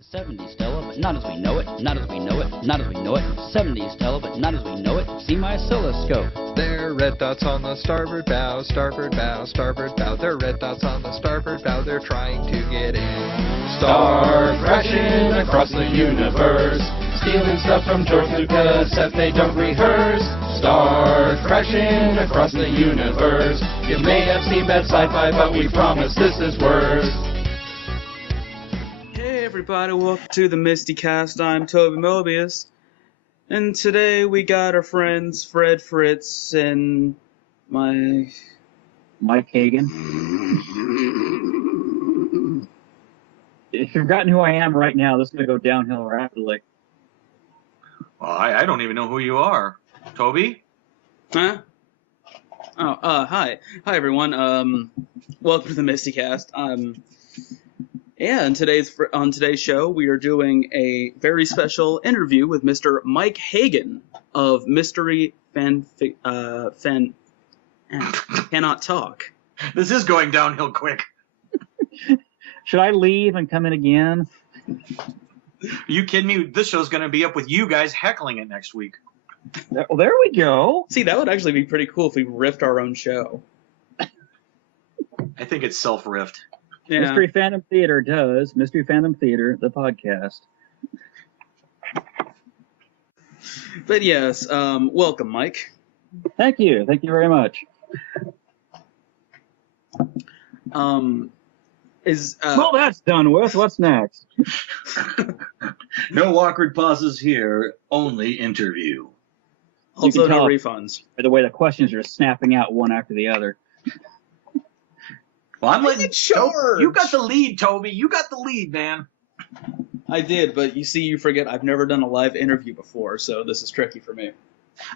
The 70s Stella, but not as we know it, not as we know it, not as we know it. 70s Stella, but not as we know it. See my oscilloscope. There are red dots on the starboard bow, starboard bow, starboard bow. There are red dots on the starboard bow, they're trying to get in. Stars crashing across the universe, stealing stuff from George Lucas as they don't rehearse. Stars crashing across the universe. You may have seen bad sci-fi, but we promise this is worse. Hey everybody, welcome to the MSTieCast. I'm Toby Mobius, and today we got our friends Fred Fritz and Mike Hagen. If you've forgotten who I am right now, this is going to go downhill rapidly. Well, I don't even know who you are. Toby? Huh? Oh, hi. Hi everyone. Welcome to the MSTieCast. Yeah, on today's show, we are doing a very special interview with Mr. Mike Hagen of Mystery Cannot Talk. This is going downhill quick. Should I leave and come in again? Are you kidding me? This show's going to be up with you guys heckling it next week. Well, there we go. See, that would actually be pretty cool if we riffed our own show. I think it's self-riffed. Yeah. Mystery Fandom Theater does. Mystery Fandom Theater, the podcast. But yes, welcome, Mike. Thank you. Thank you very much. Well, that's done with. What's next? No awkward pauses here, only interview. Also, no tell refunds. By the way, the questions are snapping out one after the other. Well, I'm letting charge. You got the lead, Toby. You got the lead, man. I did, but you forget I've never done a live interview before, so this is tricky for me.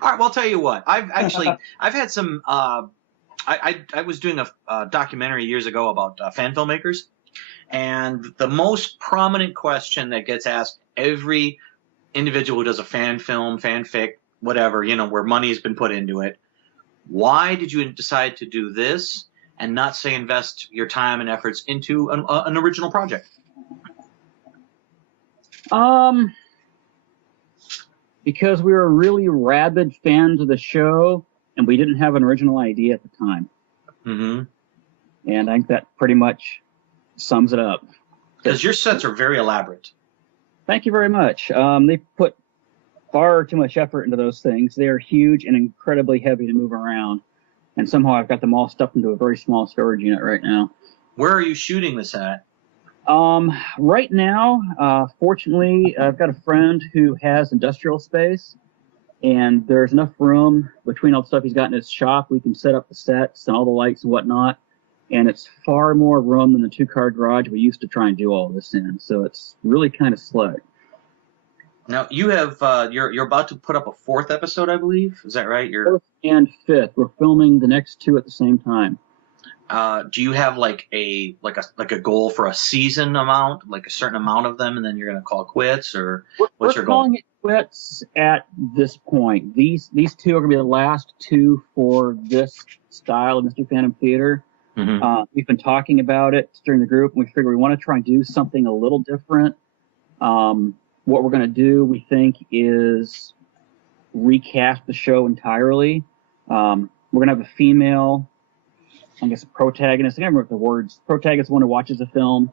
All right, well, I'll tell you what. I've had some. I was doing a documentary years ago about fan filmmakers, and the most prominent question that gets asked every individual who does a fan film, fanfic, whatever, where money has been put into it. Why did you decide to do this and not, say, invest your time and efforts into an original project? Because we were really rabid fans of the show, and we didn't have an original idea at the time. Mm-hmm. And I think that pretty much sums it up. Because your sets are very elaborate. Thank you very much. They put far too much effort into those things. They are huge and incredibly heavy to move around. And somehow I've got them all stuffed into a very small storage unit right now. Where are you shooting this at? Right now, fortunately, I've got a friend who has industrial space, and there's enough room between all the stuff he's got in his shop. We can set up the sets and all the lights and whatnot, and it's far more room than the two-car garage we used to try and do all this in. So it's really kind of slick. Now you have you're about to put up a fourth episode, I believe. Is that right? Fourth and fifth. We're filming the next two at the same time. Do you have like a goal for a season amount, like a certain amount of them, and then you're going to call quits, or what's your goal? We're calling it quits at this point. These two are going to be the last two for this style of Mystery Fandom Theater. Mm-hmm. We've been talking about it during the group, and we figure we want to try and do something a little different. What we're going to do, we think, is recast the show entirely. We're going to have a female, I guess, protagonist. I can't remember the words. Protagonist, one who watches the film.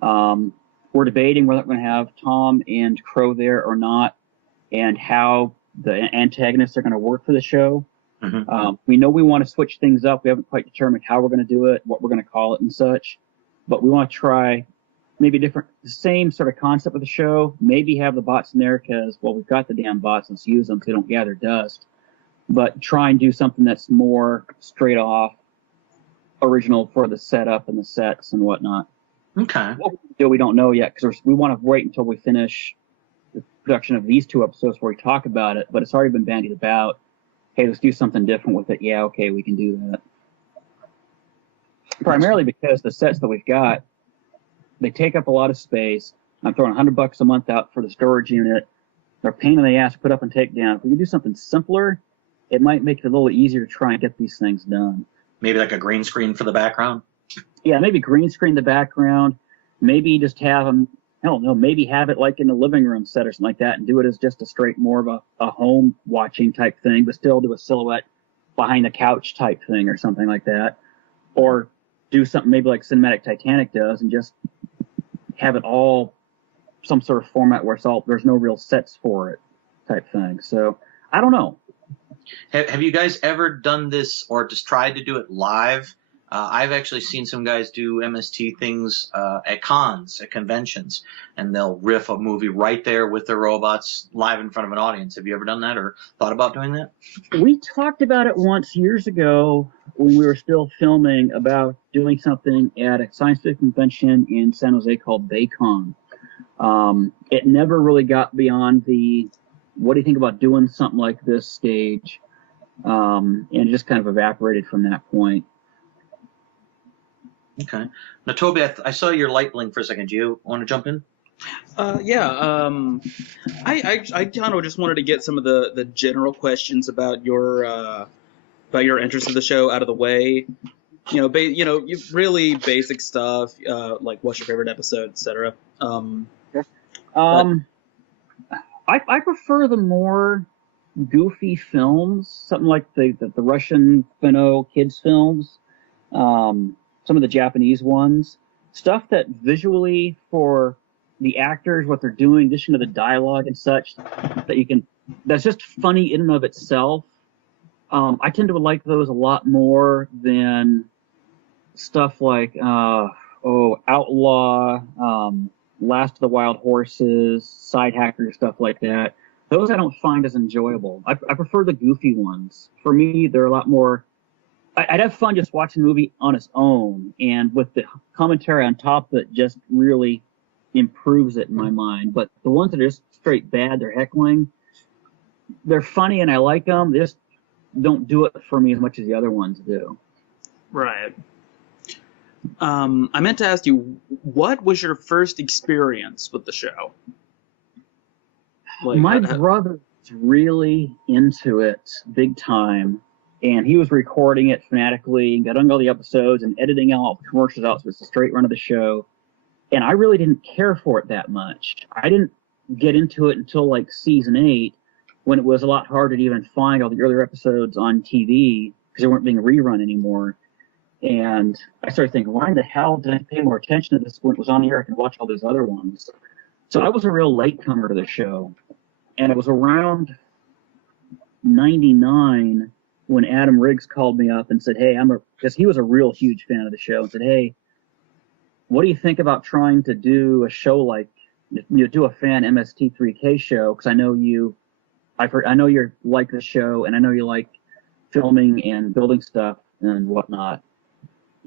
We're debating whether we're going to have Tom and Crow there or not, and how the antagonists are going to work for the show. Mm-hmm. We know we want to switch things up. We haven't quite determined how we're going to do it, what we're going to call it and such. But we want to try maybe the same sort of concept of the show. Maybe have the bots in there because, well, we've got the damn bots. Let's use them so they don't gather dust. But try and do something that's more straight off, original for the setup and the sets and whatnot. Okay. What we do, we don't know yet because we want to wait until we finish the production of these two episodes where we talk about it. But it's already been bandied about. Hey, let's do something different with it. Yeah, okay, we can do that. Primarily because the sets that we've got, they take up a lot of space. I'm throwing $100 a month out for the storage unit. They're a pain in the ass to put up and take down. If we can do something simpler, it might make it a little easier to try and get these things done. Maybe like a green screen for the background? Yeah, maybe green screen the background. Maybe just have them hell no, maybe have it like in the living room set or something like that and do it as just a straight more of a home watching type thing, but still do a silhouette behind the couch type thing or something like that. Or do something maybe like Cinematic Titanic does and just have it all some sort of format where there's no real sets for it type thing. So I don't know. Have you guys ever done this or just tried to do it live? I've actually seen some guys do MST things at cons, at conventions, and they'll riff a movie right there with their robots live in front of an audience. Have you ever done that or thought about doing that? We talked about it once years ago when we were still filming about doing something at a science fiction convention in San Jose called Baycon. It never really got beyond the, what do you think about doing something like this stage? And it just kind of evaporated from that point. Okay. Now, Toby, I saw your light blink for a second. Do you want to jump in? Yeah. I kind of just wanted to get some of the general questions about your interest in the show out of the way. Really basic stuff, like what's your favorite episode, etc. I prefer the more goofy films, something like the Russian Finno kids films, some of the Japanese ones, stuff that visually for the actors, what they're doing, addition to the dialogue and such, that's just funny in and of itself. I tend to like those a lot more than stuff like Outlaw, Last of the Wild Horses, Side Hacker, stuff like that. Those I don't find as enjoyable. I prefer the goofy ones. For me, they're a lot more. I'd have fun just watching the movie on its own, and with the commentary on top that just really improves it in my mind. But the ones that are just straight bad, they're heckling. They're funny and I like them. They just don't do it for me as much as the other ones do. Right. I meant to ask you, what was your first experience with the show? My brother was really into it big time, and he was recording it fanatically and got on all the episodes and editing all the commercials out so it's a straight run of the show. And I really didn't care for it that much. I didn't get into it until like season 8, when it was a lot harder to even find all the earlier episodes on TV because they weren't being rerun anymore. And I started thinking, why the hell did I pay more attention to this when it was on the air? I could watch all those other ones. So I was a real latecomer to the show. And it was around 99 when Adam Riggs called me up and said, hey, because he was a real huge fan of the show, and said, hey, what do you think about trying to do a show like, do a fan MST3K show? Because I know you like the show, and I know you like filming and building stuff and whatnot.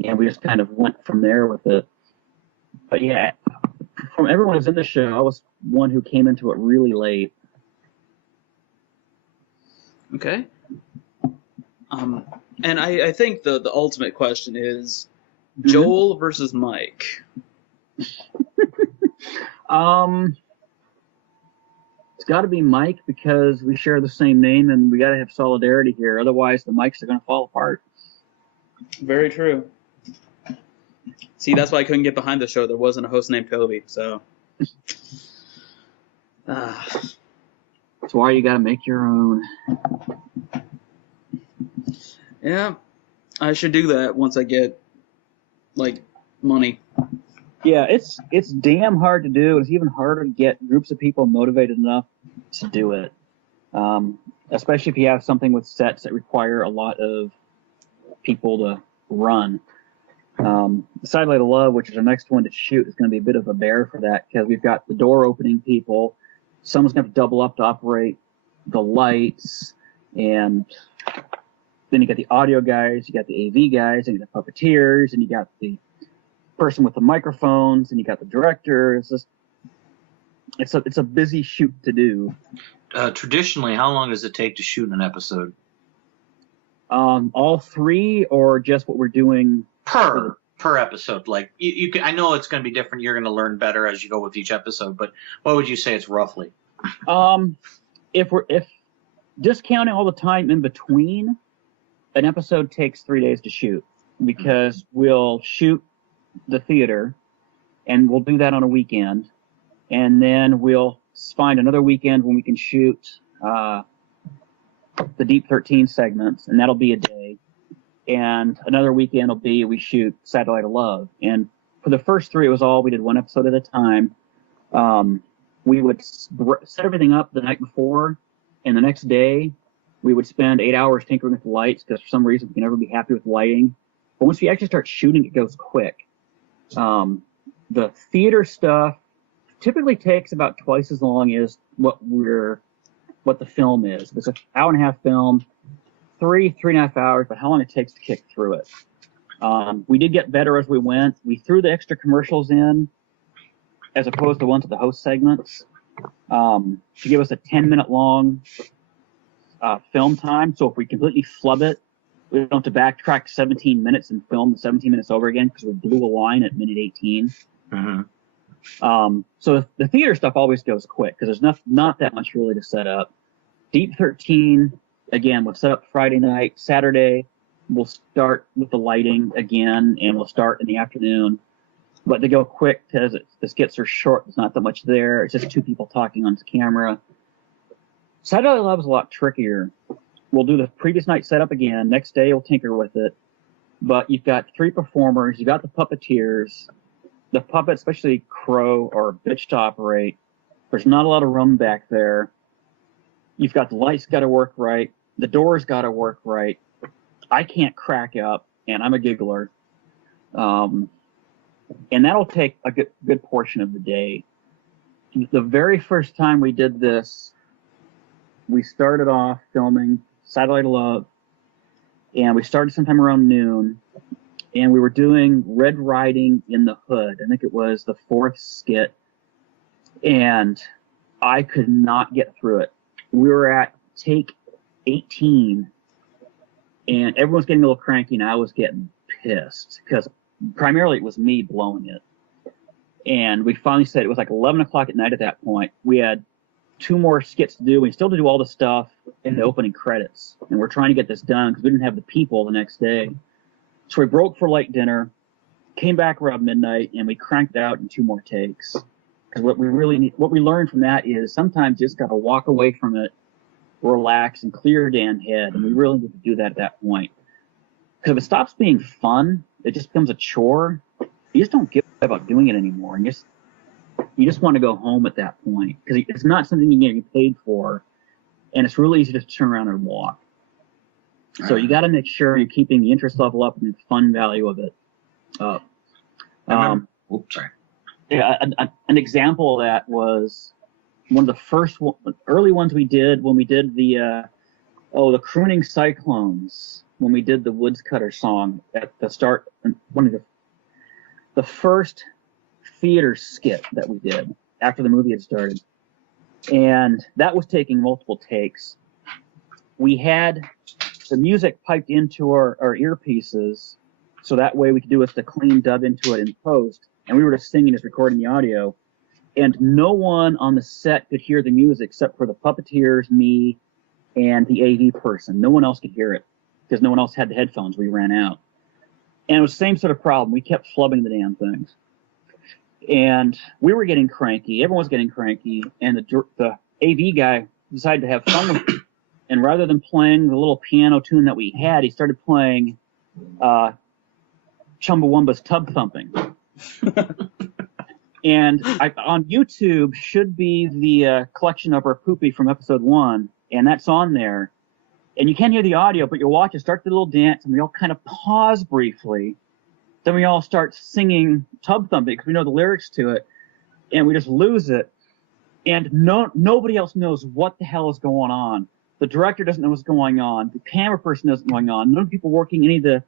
And we just kind of went from there with it. But yeah, from everyone who's in the show, I was one who came into it really late. Okay. And I think the ultimate question is Joel versus Mike. It's got to be Mike because we share the same name and we got to have solidarity here. Otherwise, the Mikes are going to fall apart. Very true. See, that's why I couldn't get behind the show. There wasn't a host named Toby, so. That's why you got to make your own. Yeah, I should do that once I get, money. Yeah, it's damn hard to do. It's even harder to get groups of people motivated enough to do it, especially if you have something with sets that require a lot of people to run. The Sidelight of Love, which is our next one to shoot, is going to be a bit of a bear for that because we've got the door opening people. Someone's going to have to double up to operate the lights, and then you got the audio guys, you got the AV guys, and you got the puppeteers, and you got the person with the microphones, and you got the director. It's a busy shoot to do. Traditionally, how long does it take to shoot an episode? All 3, or just what we're doing per episode? Like you can, I know it's going to be different. You're going to learn better as you go with each episode, but what would you say it's roughly? If discounting all the time in between, an episode takes 3 days to shoot because we'll shoot the theater, and we'll do that on a weekend, and then we'll find another weekend when we can shoot the Deep 13 segments, and that'll be a day. And another weekend will be we shoot Satellite of Love. And for the first 3, it was all we did 1 episode at a time. We would set everything up the night before, and the next day we would spend 8 hours tinkering with the lights because for some reason we can never be happy with lighting. But once we actually start shooting, it goes quick. The theater stuff typically takes about twice as long as what the film is. It's an hour-and-a-half film, 3.5 hours, but how long it takes to kick through it. We did get better as we went. We threw the extra commercials in as opposed to ones of the host segments to give us a 10-minute long film time. So if we completely flub it, we don't have to backtrack 17 minutes and film the 17 minutes over again because we blew a line at minute 18. So the theater stuff always goes quick because there's not that much really to set up. Deep 13, again, we'll set up Friday night. Saturday, we'll start with the lighting again, and we'll start in the afternoon. But they go quick because the skits are short. There's not that much there. It's just 2 people talking on camera. Saturday Love is a lot trickier. We'll do the previous night setup again. Next day, we'll tinker with it. But you've got 3 performers. You've got the puppeteers. The puppets, especially Crow, are a bitch to operate. There's not a lot of room back there. You've got the lights got to work right. The doors got to work right. I can't crack up, and I'm a giggler. And that'll take a good portion of the day. The very first time we did this, we started off filming Satellite of Love, and we started sometime around noon, and we were doing Red Riding in the Hood. I think it was the 4th skit, and I could not get through it. We were at take 18, and everyone's getting a little cranky, and I was getting pissed because primarily it was me blowing it. And we finally said it was like 11 o'clock at night at that point. We had 2 more skits to do. We still had to do all the stuff in the opening credits, and we're trying to get this done because we didn't have the people the next day. So we broke for late dinner, came back around midnight, and we cranked it out in 2 more takes. Because what we learned from that is sometimes you just got to walk away from it, relax, and clear your damn head. And we really need to do that at that point. Because if it stops being fun, it just becomes a chore. You just don't give about doing it anymore, and you just want to go home at that point because it's not something you're getting paid for, and it's really easy to turn around and walk. So you got to make sure you're keeping the interest level up and the fun value of it up. Oops, sorry. Yeah, an example of that was one of the first early ones we did when we did the Crooning Cyclones, when we did the Woodscutter song at the start, one of the first theater skit that we did after the movie had started. And that was taking multiple takes. We had the music piped into our earpieces so that way we could do the clean dub into it in post. And we were just singing, just recording the audio. And no one on the set could hear the music except for the puppeteers, me, and the AV person. No one else could hear it because no one else had the headphones. We ran out. And it was the same sort of problem. We kept flubbing the damn things. And we were getting cranky. Everyone was getting cranky. And the AV guy decided to have fun with it. And rather than playing the little piano tune that we had, he started playing Chumbawamba's Tub Thumping. And on YouTube should be the collection of our poopy from episode 1. And that's on there. And you can't hear the audio, but you'll watch it start the little dance, and we all kind of pause briefly. Then we all start singing Tub Thumping because we know the lyrics to it, and we just lose it. And nobody else knows what the hell is going on. The director doesn't know what's going on. The camera person knows what's going on. None of the people working any of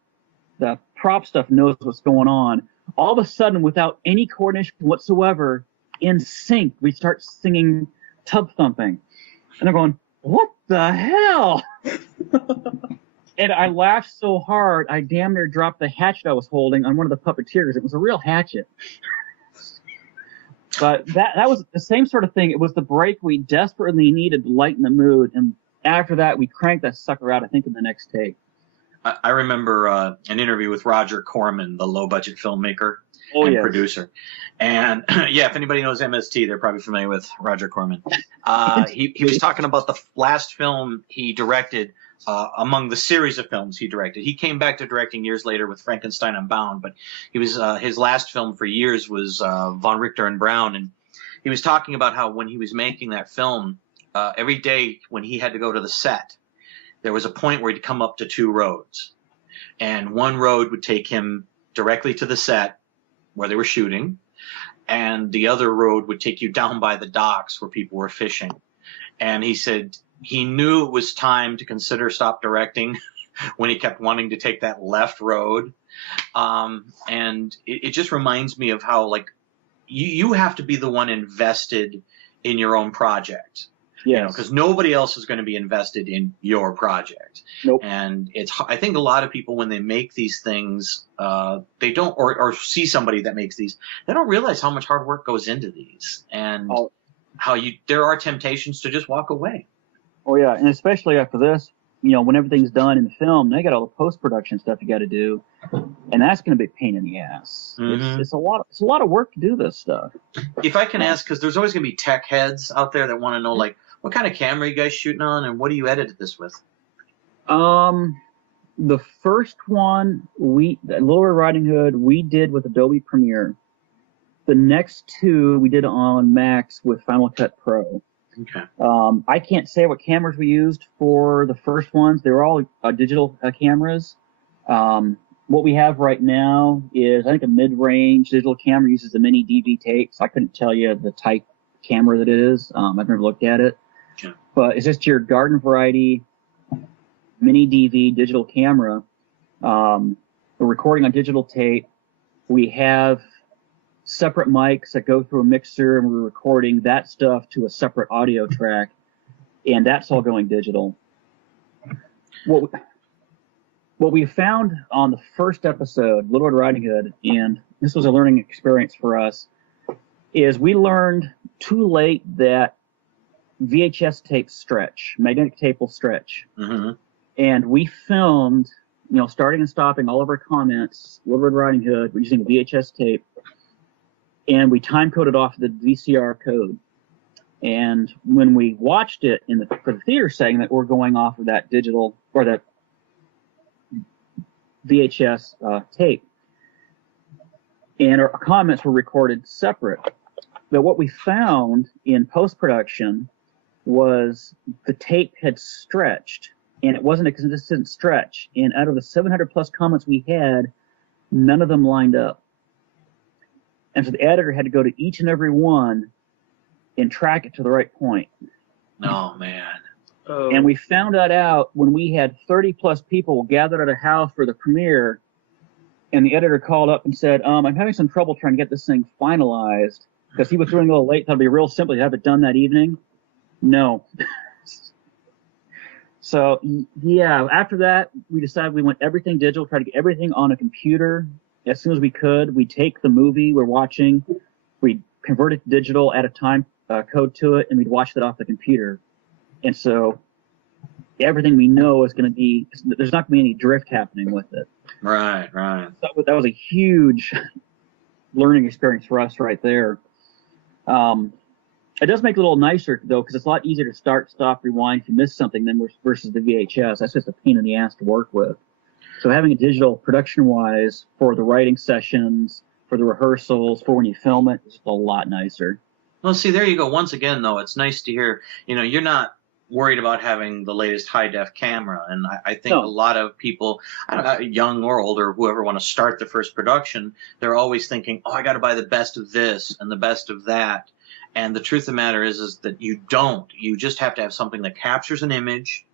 the prop stuff knows what's going on. All of a sudden, without any coordination whatsoever, in sync, we start singing Tub Thumping. And they're going, what the hell? And I laughed so hard, I damn near dropped the hatchet I was holding on one of the puppeteers. It was a real hatchet. But that was the same sort of thing. It was the break we desperately needed to lighten the mood. And after that, we cranked that sucker out, I think, in the next take. I remember an interview with Roger Corman, the low-budget filmmaker and yes. producer. And yeah, if anybody knows MST, they're probably familiar with Roger Corman. He was talking about the last film he directed among the series of films he directed. He came back to directing years later with Frankenstein Unbound, but he was his last film for years was Von Richter and Brown. And he was talking about how when he was making that film, every day when he had to go to the set, there was a point where he'd come up to two roads. And one road would take him directly to the set where they were shooting, and the other road would take you down by the docks where people were fishing. And he said he knew it was time to consider stop directing when he kept wanting to take that left road. And it just reminds me of how, like, you have to be the one invested in your own project. Yes. Because nobody else is going to be invested in your project. Nope. And I think a lot of people, when they make these things, they don't, or see somebody that makes these, they don't realize how much hard work goes into these, and how there are temptations to just walk away. Oh yeah, and especially after this, when everything's done in the film, they got all the post-production stuff you got to do, and that's going to be a pain in the ass. Mm-hmm. It's a lot of work to do this stuff. If I can ask, because there's always going to be tech heads out there that want to know, like, what kind of camera are you guys shooting on, and what do you edit this with? The first one, Little Red Riding Hood, we did with Adobe Premiere. The next two we did on Max with Final Cut Pro. Okay. I can't say what cameras we used for the first ones. They were all digital cameras. What we have right now is, I think, a mid-range digital camera uses the mini DV tapes. I couldn't tell you the type camera that it is. I've never looked at it. Okay. But it's just your garden variety mini DV digital camera. We're recording on digital tape. We have separate mics that go through a mixer, and we're recording that stuff to a separate audio track, and that's all going digital. What we found on the first episode, Little Red Riding Hood, and this was a learning experience for us, is we learned too late that VHS tapes stretch, magnetic tape will stretch. Mm-hmm. And we filmed, starting and stopping all of our comments, Little Red Riding Hood, we're using a VHS tape, and we time-coded off the VCR code. And when we watched it for the theater segment, we're going off of that digital, or that VHS tape. And our comments were recorded separate. But what we found in post-production was the tape had stretched, and it wasn't a consistent stretch. And out of the 700 plus comments we had, none of them lined up. And so the editor had to go to each and every one and track it to the right point. Oh, man. Oh. And we found that out when we had 30 plus people gathered at a house for the premiere, and the editor called up and said, I'm having some trouble trying to get this thing finalized, because he was running a little late. That'd be real simple to have it done that evening. No. So, yeah, after that, we decided we went everything digital, tried to get everything on a computer as soon as we could. We take the movie we're watching, we convert it to digital, add a time code to it, and we'd watch that off the computer. And so everything we know is going to be, there's not going to be any drift happening with it. Right, right. So that was a huge learning experience for us right there. It does make it a little nicer, though, because it's a lot easier to start, stop, rewind if you miss something than versus the VHS. That's just a pain in the ass to work with. So having a digital production-wise for the writing sessions, for the rehearsals, for when you film it, is just a lot nicer. Well, see, there you go. Once again, though, it's nice to hear, you're not worried about having the latest high-def camera. And I think a lot of people, young or older, whoever want to start the first production, they're always thinking, I got to buy the best of this and the best of that. And the truth of the matter is that you don't. You just have to have something that captures an image,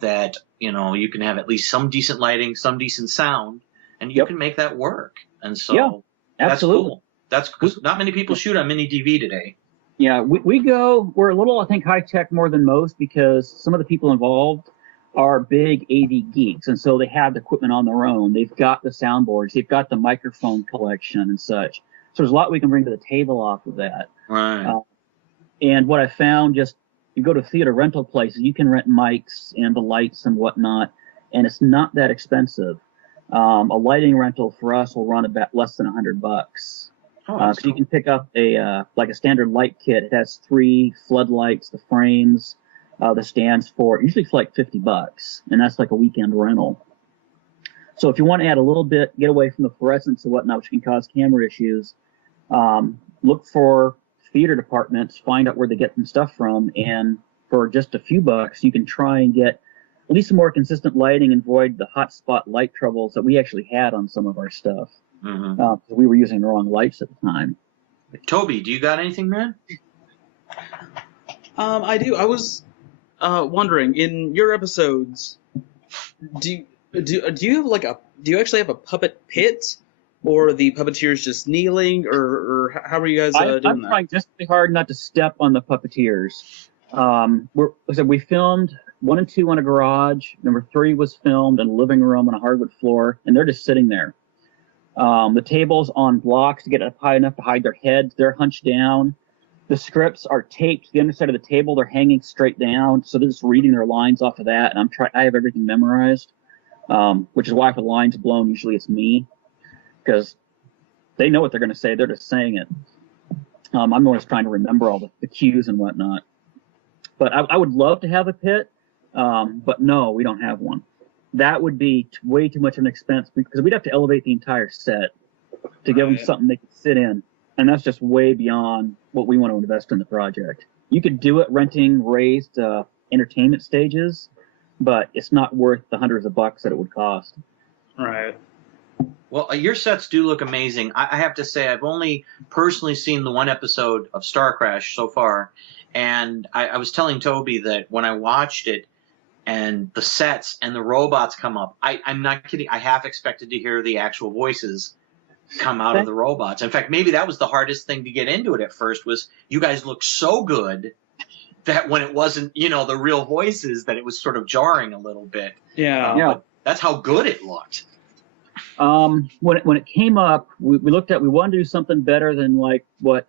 that, you can have at least some decent lighting, some decent sound, and you can make that work. And so that's cool. That's because not many people shoot on mini DV today. Yeah, we're a little, I think, high-tech more than most, because some of the people involved are big AV geeks, and so they have the equipment on their own. They've got the soundboards, they've got the microphone collection and such. So there's a lot we can bring to the table off of that. Right. And what I found, just you go to theater rental places, you can rent mics and the lights and whatnot, and it's not that expensive. A lighting rental for us will run about less than $100. Oh, So you can pick up a like a standard light kit. It has 3 floodlights, the frames, the stands for usually for like $50, and that's like a weekend rental. So if you want to add a little bit, get away from the fluorescence and whatnot, which can cause camera issues, look for theater departments, find out where they get some stuff from, and for just a few bucks, you can try and get at least some more consistent lighting and avoid the hot spot light troubles that we actually had on some of our stuff. Because we were using the wrong lights at the time. Toby, do you got anything, man? I do. I was wondering, in your episodes, do you have like do you actually have a puppet pit, or are the puppeteers just kneeling, or how are you guys doing I'm that? trying just really hard not to step on the puppeteers. We filmed 1 and 2 on a garage. Number 3 was filmed in a living room on a hardwood floor, and they're just sitting there. The tables on blocks to get up high enough to hide their heads, they're hunched down. The scripts are taped to the underside of the table, they're hanging straight down, so they're just reading their lines off of that, and I have everything memorized, which is why if the line's blown, usually it's me, because they know what they're going to say, they're just saying it. I'm always trying to remember all the cues and whatnot. But I would love to have a pit, but no, we don't have one. That would be way too much of an expense because we'd have to elevate the entire set to give them something they could sit in. And that's just way beyond what we want to invest in the project. You could do it renting raised entertainment stages, but it's not worth the hundreds of bucks that it would cost. Right. Well, your sets do look amazing. I have to say, I've only personally seen the 1 episode of Star Crash so far. And I was telling Toby that when I watched it, and the sets and the robots come up, I'm not kidding. I half expected to hear the actual voices come out of the robots. In fact, maybe that was the hardest thing to get into it at first, was you guys looked so good that when it wasn't, the real voices, that it was sort of jarring a little bit. Yeah. But that's how good it looked. When it came up, we looked at, we wanted to do something better than like what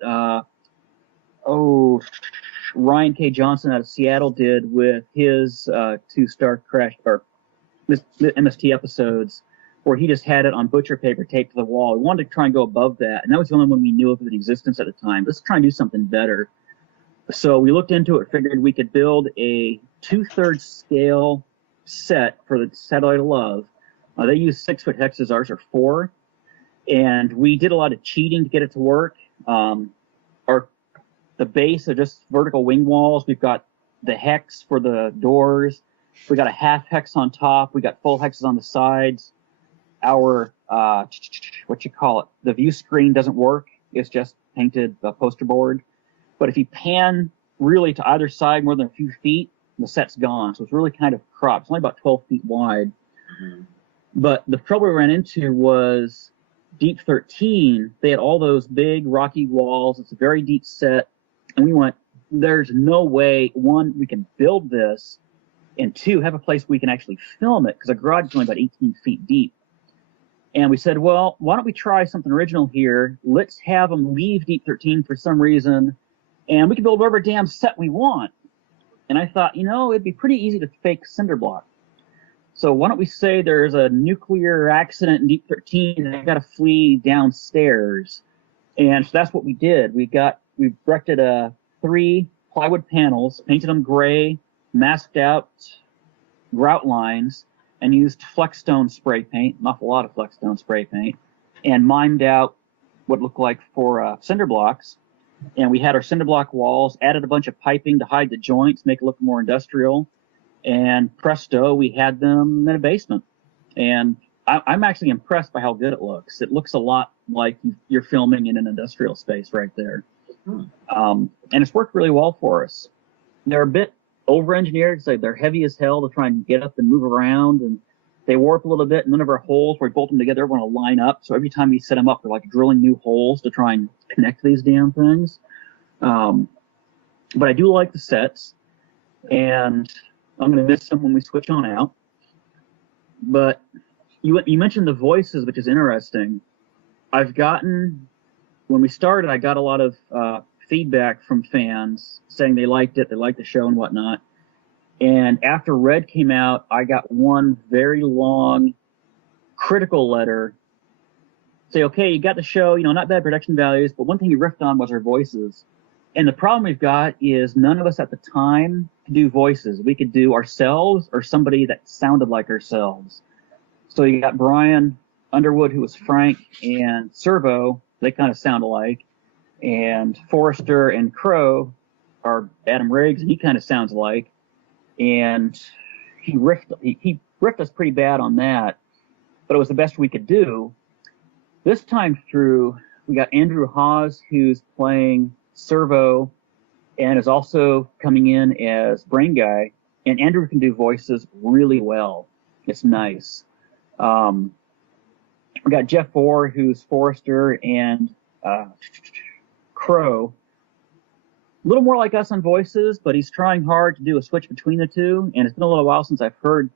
Ryan K. Johnson out of Seattle did with his 2 Star Crash or MST episodes, where he just had it on butcher paper taped to the wall. We wanted to try and go above that, and that was the only one we knew of its existence at the time. Let's try and do something better. So we looked into it, figured we could build a 2/3 scale set for the Satellite of Love. They use 6-foot hexes, ours are 4, and we did a lot of cheating to get it to work. The base are just vertical wing walls. We've got the hex for the doors. We got a half hex on top. We got full hexes on the sides. Our the view screen doesn't work. It's just painted poster board. But if you pan really to either side more than a few feet, the set's gone. So it's really kind of cropped. It's only about 12 feet wide. But the trouble we ran into was Deep 13. They had all those big rocky walls. It's a very deep set. And we went, there's no way, 1, we can build this, and 2, have a place we can actually film it, because a garage is only about 18 feet deep. And we said, well, why don't we try something original here? Let's have them leave Deep 13 for some reason, and we can build whatever damn set we want. And I thought, it'd be pretty easy to fake cinder block. So why don't we say there's a nuclear accident in Deep 13 and they've got to flee downstairs. And so that's what we did. We erected 3 plywood panels, painted them gray, masked out grout lines, and used Flexstone spray paint, an awful lot of Flexstone spray paint, and mimed out what looked like 4 cinder blocks. And we had our cinder block walls, added a bunch of piping to hide the joints, make it look more industrial, and presto, we had them in a basement. And I'm actually impressed by how good it looks. It looks a lot like you're filming in an industrial space right there. And it's worked really well for us. They're a bit over-engineered, so they're heavy as hell to try and get up and move around, and they warp a little bit. None of our holes, where we bolt them together, want to line up. So every time we set them up, we're like drilling new holes to try and connect these damn things. But I do like the sets, and I'm going to miss them when we switch on out. But you mentioned the voices, which is interesting. When we started, I got a lot of feedback from fans saying they liked it, they liked the show and whatnot. And after Red came out, I got one very long critical letter. Say, okay, you got the show, not bad production values, but one thing you riffed on was our voices. And the problem we've got is none of us at the time could do voices. We could do ourselves or somebody that sounded like ourselves. So you got Brian Underwood, who was Frank, and Servo, they kind of sound alike. And Forrester and Crow are Adam Riggs, and he kind of sounds alike. And he riffed us pretty bad on that, but it was the best we could do. This time through, we got Andrew Hawes, who's playing Servo and is also coming in as Brain Guy. And Andrew can do voices really well. It's nice. We got Jeff Orr, who's Forrester, and Crow. A little more like us on voices, but he's trying hard to do a switch between the two. And it's been a little while since I've heard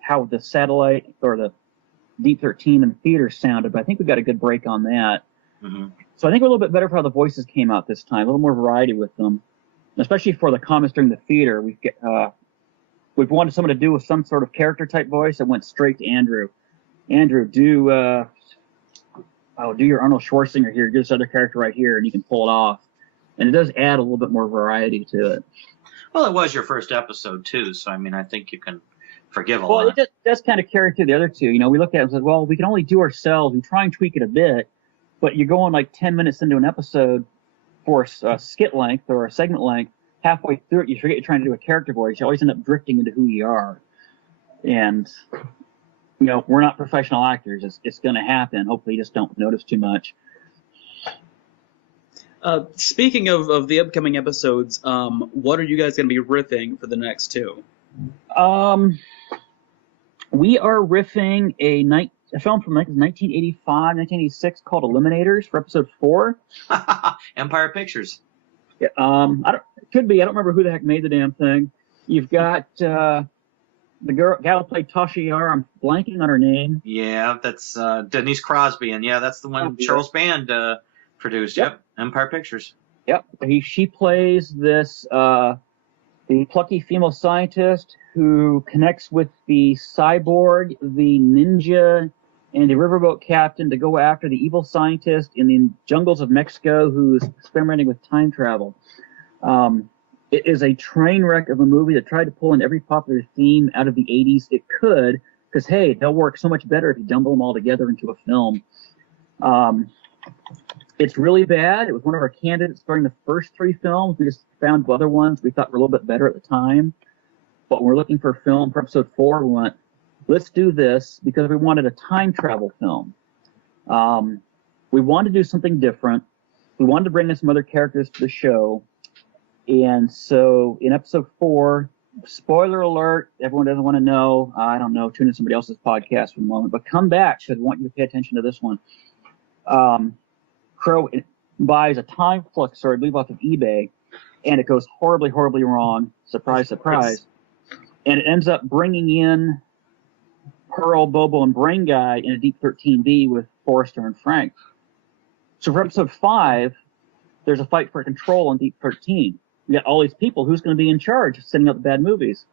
how the satellite or the Deep 13 in the theater sounded, but I think we got a good break on that. Mm-hmm. So I think we're a little bit better for how the voices came out this time, a little more variety with them, especially for the comments during the theater. We've wanted someone to do with some sort of character type voice. I went straight to Andrew. Andrew, do your Arnold Schwarzenegger here, do this other character right here, and you can pull it off. And it does add a little bit more variety to it. Well, it was your first episode too, so I think you can forgive a lot. Well, it does kind of carry through the other two. We look at it and say, well, we can only do ourselves. We try and tweak it a bit, but you're going like 10 minutes into an episode for a skit length or a segment length. Halfway through it, you forget you're trying to do a character voice. You always end up drifting into who you are. And, we're not professional actors. It's going to happen. Hopefully you just don't notice too much. Speaking of the upcoming episodes, what are you guys going to be riffing for the next two? We are riffing a film from 1985, 1986 called Eliminators for episode 4. Empire Pictures. Yeah, it could be. I don't remember who the heck made the damn thing. You've got the gal who played Tasha Yar. I'm blanking on her name. Yeah, that's Denise Crosby, and that's the one Charles Band produced. Yep, Empire Pictures. Yep, she plays this the plucky female scientist who connects with the cyborg, the ninja, and the riverboat captain to go after the evil scientist in the jungles of Mexico who's experimenting with time travel. It is a train wreck of a movie that tried to pull in every popular theme out of the 80s it could, because, hey, they'll work so much better if you dumble them all together into a film. It's really bad. It was one of our candidates during the first 3 films. We just found other ones we thought were a little bit better at the time. But when we're looking for a film for episode 4, we went, let's do this because we wanted a time travel film. We wanted to do something different. We wanted to bring in some other characters to the show. And so in episode 4, spoiler alert, everyone doesn't want to know. I don't know, tune in somebody else's podcast for a moment. But come back because I want you to pay attention to this one. Crow buys a time fluxer, I believe, off of eBay, and it goes horribly, horribly wrong. Surprise, surprise. And it ends up bringing in Pearl, Bobo, and Brain Guy in a Deep 13B with Forrester and Frank. So for episode 5, there's a fight for control on Deep 13. You got all these people. Who's going to be in charge of setting up the bad movies?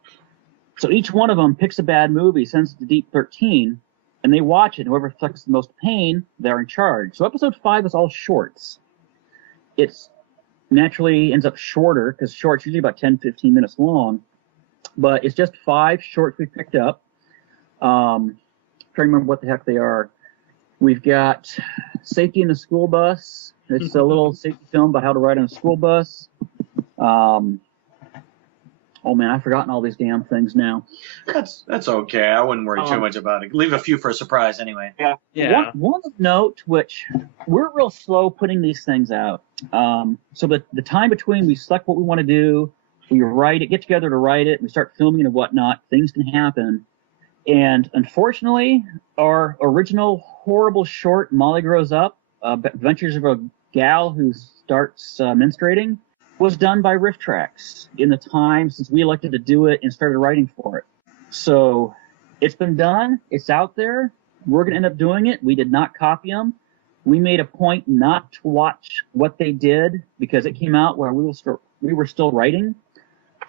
So each one of them picks a bad movie, sends it to Deep 13, and they watch it. Whoever inflicts the most pain, they're in charge. So episode 5 is all shorts. It's naturally ends up shorter because shorts usually about 10, 15 minutes long. But it's just 5 shorts we picked up. Trying to remember what the heck they are. We've got Safety in the School Bus. It's a little safety film about how to ride on a school bus. Oh man, I've forgotten all these damn things now. That's okay. I wouldn't worry too much about it. Leave a few for a surprise anyway. Yeah. One note, which we're real slow putting these things out. So the time between we select what we want to do, we write it, get together to write it, we start filming and whatnot, things can happen. And unfortunately, our original horrible short, Molly Grows Up, Adventures of a Gal Who Starts Menstruating, was done by Riff Tracks in the time since we elected to do it and started writing for it. So it's been done. It's out there. We're going to end up doing it. We did not copy them. We made a point not to watch what they did because it came out while we were still writing.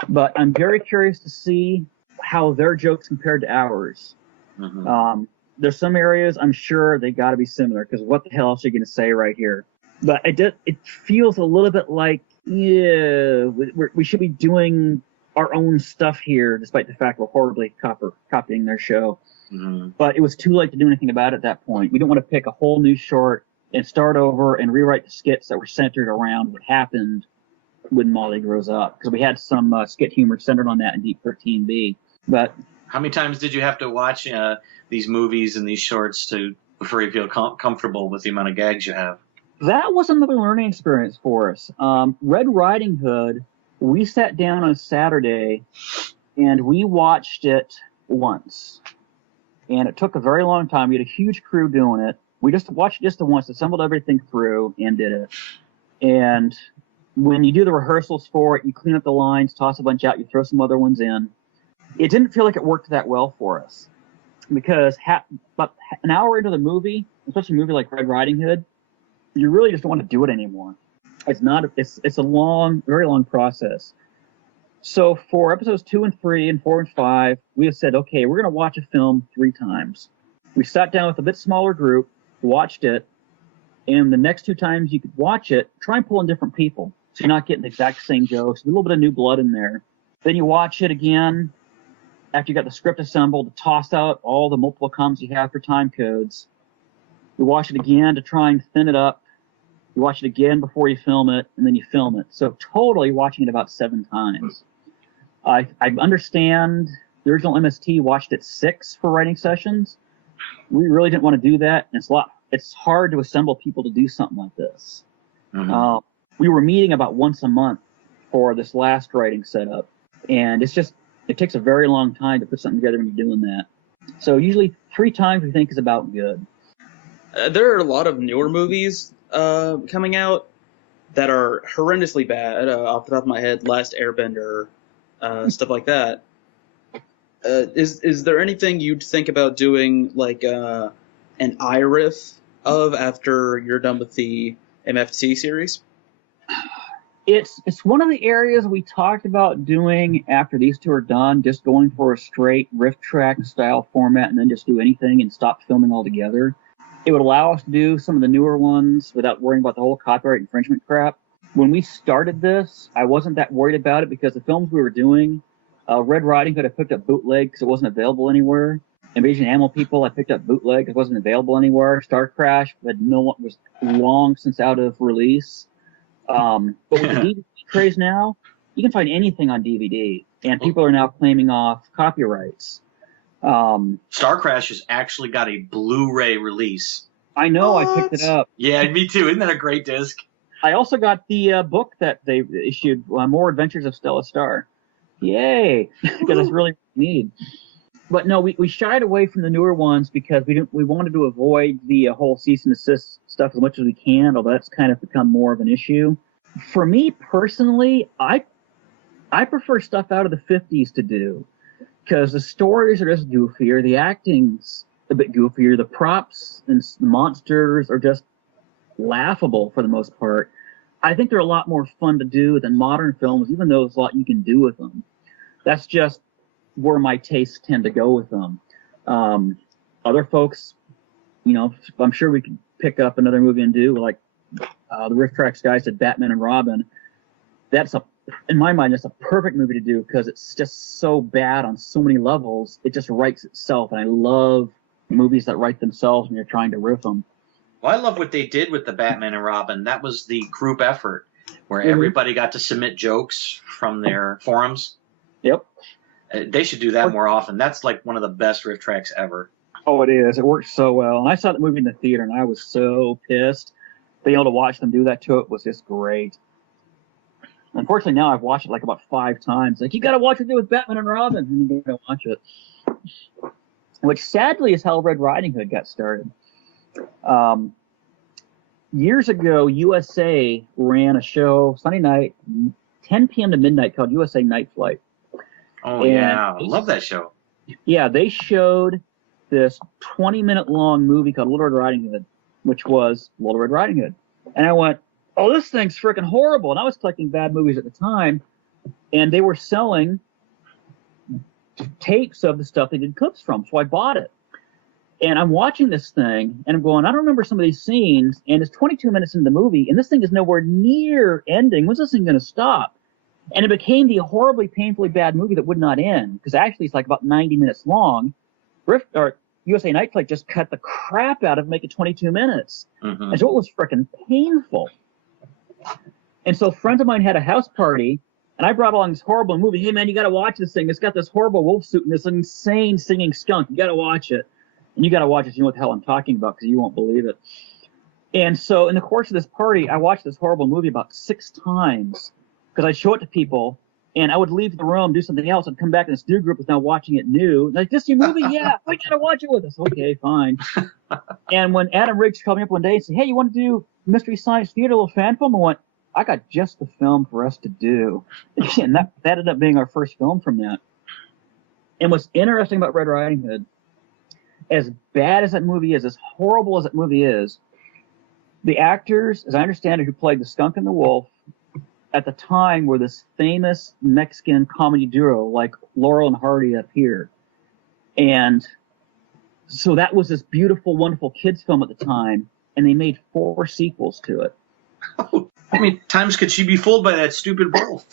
But I'm very curious to see how their jokes compared to ours. Mm-hmm. There's some areas I'm sure they got to be similar, because what the hell else are you going to say right here? But it feels a little bit like, yeah, we should be doing our own stuff here, despite the fact we're horribly copying their show. Mm-hmm. But it was too late to do anything about it at that point. We didn't want to pick a whole new short and start over and rewrite the skits that were centered around what happened when Molly grows up, because we had some skit humor centered on that in Deep 13B. But how many times did you have to watch these movies and these shorts before you feel comfortable with the amount of gags you have? That was another learning experience for us. Red Riding Hood, we sat down on a Saturday and we watched it once. And it took a very long time. We had a huge crew doing it. We just watched it just the once, assembled everything through, and did it. And when you do the rehearsals for it, you clean up the lines, toss a bunch out, you throw some other ones in. It didn't feel like it worked that well for us. Because about an hour into the movie, especially a movie like Red Riding Hood, you really just don't want to do it anymore. It's a long, very long process. So for episodes 2 and 3 and 4 and 5, we have said, okay, we're going to watch a film 3 times. We sat down with a bit smaller group, watched it, and the next 2 times you could watch it, try and pull in different people. So you're not getting the exact same jokes, a little bit of new blood in there. Then you watch it again after you got the script assembled, to toss out all the multiple commas you have for time codes. You watch it again to try and thin it up. You watch it again before you film it, and then you film it. So totally watching it about 7 times. I understand the original MST watched it 6 for writing sessions. We really didn't want to do that, and it's hard to assemble people to do something like this. Mm-hmm. We were meeting about once a month for this last writing setup, and it takes a very long time to put something together when you're doing that. So usually 3 times we think is about good. There are a lot of newer movies coming out that are horrendously bad. Off the top of my head, Last Airbender, stuff like that. Is there anything you'd think about doing, like an IRIF of after you're done with the MFT series? It's one of the areas we talked about doing after these 2 are done, just going for a straight riff track style format and then just do anything and stop filming altogether. It would allow us to do some of the newer ones without worrying about the whole copyright infringement crap. When we started this, I wasn't that worried about it because the films we were doing, Red Riding Hood, I picked up bootleg because it wasn't available anywhere. Invasion Animal People, I picked up bootleg because it wasn't available anywhere. Star Crash, but no one was long since out of release. But with the DVD craze now, you can find anything on DVD, and people are now claiming off copyrights. Star Crash has actually got a Blu-ray release. I know, What? I picked it up. Yeah, me too. Isn't that a great disc? I also got the book that they issued, More Adventures of Stella Star. Yay! Because it's really neat. But no, we shied away from the newer ones because we wanted to avoid the whole cease and desist stuff as much as we can, although that's kind of become more of an issue. For me personally, I prefer stuff out of the 50s to do, because the stories are just goofier, the acting's a bit goofier, the props and the monsters are just laughable for the most part. I think they're a lot more fun to do than modern films, even though there's a lot you can do with them. That's just where my tastes tend to go with them. Other folks, I'm sure we could pick up another movie and do, like the Riff Tracks guys did Batman and Robin. In my mind, that's a perfect movie to do because it's just so bad on so many levels. It just writes itself, and I love movies that write themselves when you're trying to riff them. Well, I love what they did with the Batman and Robin. That was the group effort where everybody got to submit jokes from their forums. Yep. They should do that more often. That's like one of the best riff tracks ever. Oh, it is. It works so well. And I saw the movie in the theater, and I was so pissed. Being able to watch them do that to it was just great. Unfortunately, now I've watched it like about 5 times. Like, you got to watch what they do with Batman and Robin, and you got to watch it. Which, sadly, is how Red Riding Hood got started. Years ago, USA ran a show Sunday night, 10 p.m. to midnight, called USA Night Flight. Oh, yeah. I love that show. Yeah, they showed this 20-minute long movie called Little Red Riding Hood, which was Little Red Riding Hood. And I went, oh, this thing's freaking horrible. And I was collecting bad movies at the time. and they were selling tapes of the stuff they did clips from, so I bought it. And I'm watching this thing, and I'm going, I don't remember some of these scenes, and it's 22 minutes into the movie, and this thing is nowhere near ending. When's this thing going to stop? And it became the horribly, painfully bad movie that would not end, because actually it's like about 90 minutes long. USA Night Flight just cut the crap out of make it 22 minutes. Mm-hmm. And so it was freaking painful. And so friends of mine had a house party, and I brought along this horrible movie. Hey, man, you got to watch this thing. It's got this horrible wolf suit and this insane singing skunk. You got to watch it. And you got to watch it. You know what the hell I'm talking about because you won't believe it. And so in the course of this party, I watched this horrible movie about 6 times because I'd show it to people, and I would leave the room, do something else, and come back, and this new group was now watching it new. Like, this your movie? Yeah, we got to watch it with us. Okay, fine. And when Adam Riggs called me up one day and said, hey, you want to do Mystery Science Theater, a little fan film? I went, I got just the film for us to do. And that ended up being our first film from that. And what's interesting about Red Riding Hood, as bad as that movie is, as horrible as that movie is, the actors, as I understand it, who played the skunk and the wolf, at the time were this famous Mexican comedy duo like Laurel and Hardy up here. And so that was this beautiful, wonderful kids film at the time, and they made 4 sequels to it. How many times could she be fooled by that stupid wolf?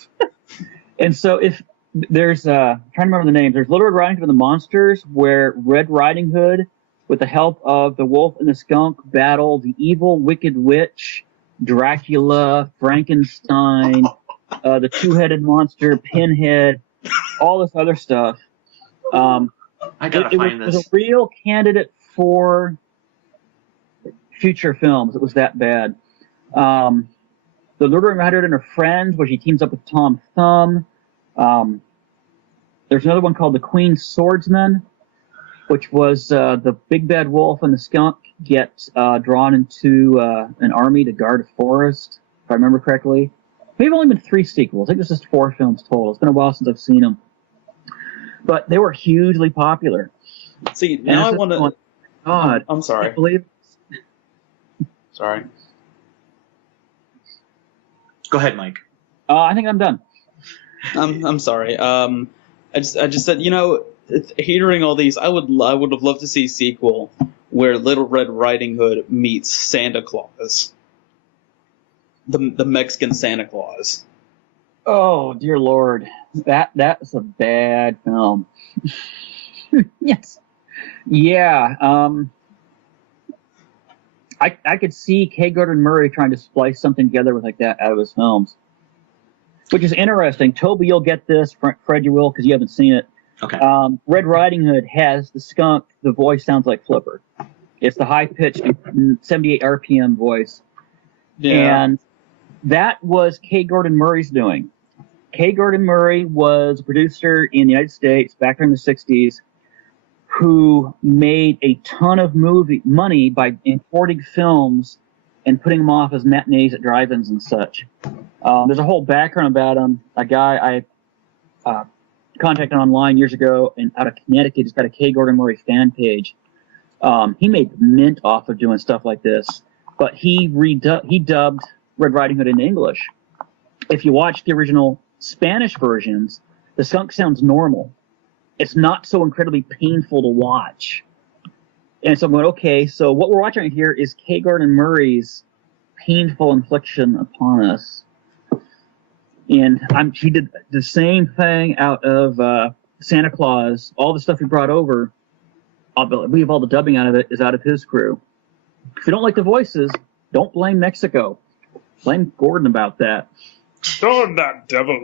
And so if there's, I'm trying to remember the names, there's Little Red Riding Hood and the Monsters, where Red Riding Hood, with the help of the wolf and the skunk, battle the evil, wicked witch, Dracula, Frankenstein, the 2-headed monster, Pinhead, all this other stuff. I gotta find this. It was a real candidate for future films. It was that bad. The Little Red Riding Hood and her friends, where she teams up with Tom Thumb. There's another one called The Queen's Swordsman, which was the big bad wolf and the skunk get drawn into an army to guard a forest, if I remember correctly. Maybe only been 3 sequels. I think there's just 4 films total. It's been a while since I've seen them. But they were hugely popular. See, now I want to... God. I'm sorry. I believe... Sorry. Go ahead, Mike. I think I'm done. I'm sorry. I just said, you know, hearing all these, I would have loved to see a sequel where Little Red Riding Hood meets Santa Claus, the Mexican Santa Claus. Oh dear Lord, that's a bad film. Yes, yeah. I could see K. Gordon Murray trying to splice something together with like that out of his films, which is interesting. Toby, you'll get this. Fred, you will because you haven't seen it. Okay. Red Riding Hood has the skunk. The voice sounds like Flipper. It's the high-pitched 78 RPM voice. Yeah. And that was K. Gordon Murray's doing. K. Gordon Murray was a producer in the United States back during the 60s who made a ton of money by importing films and putting them off as matinees at drive-ins and such. There's a whole background about him. A guy I contacted online years ago and out of Connecticut. He's got a K. Gordon Murray fan page. He made mint off of doing stuff like this, but he dubbed Red Riding Hood into English. If you watch the original Spanish versions, the skunk sounds normal. It's not so incredibly painful to watch. And so I'm going, okay, so what we're watching right here is K. Gordon Murray's painful infliction upon us. And he did the same thing out of Santa Claus. All the stuff he brought over, I believe all the dubbing out of it is out of his crew. If you don't like the voices, don't blame Mexico. Blame Gordon about that. Darn that devil.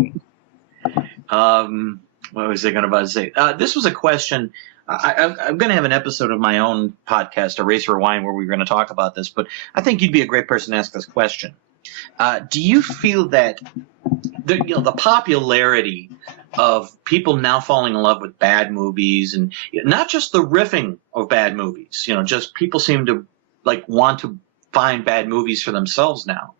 What was I going to say? This was a question. I'm going to have an episode of my own podcast, Erase Rewind, where we're going to talk about this. But I think you'd be a great person to ask this question. Do you feel that the popularity of people now falling in love with bad movies, and not just the riffing of bad movies, just people seem to want to find bad movies for themselves now.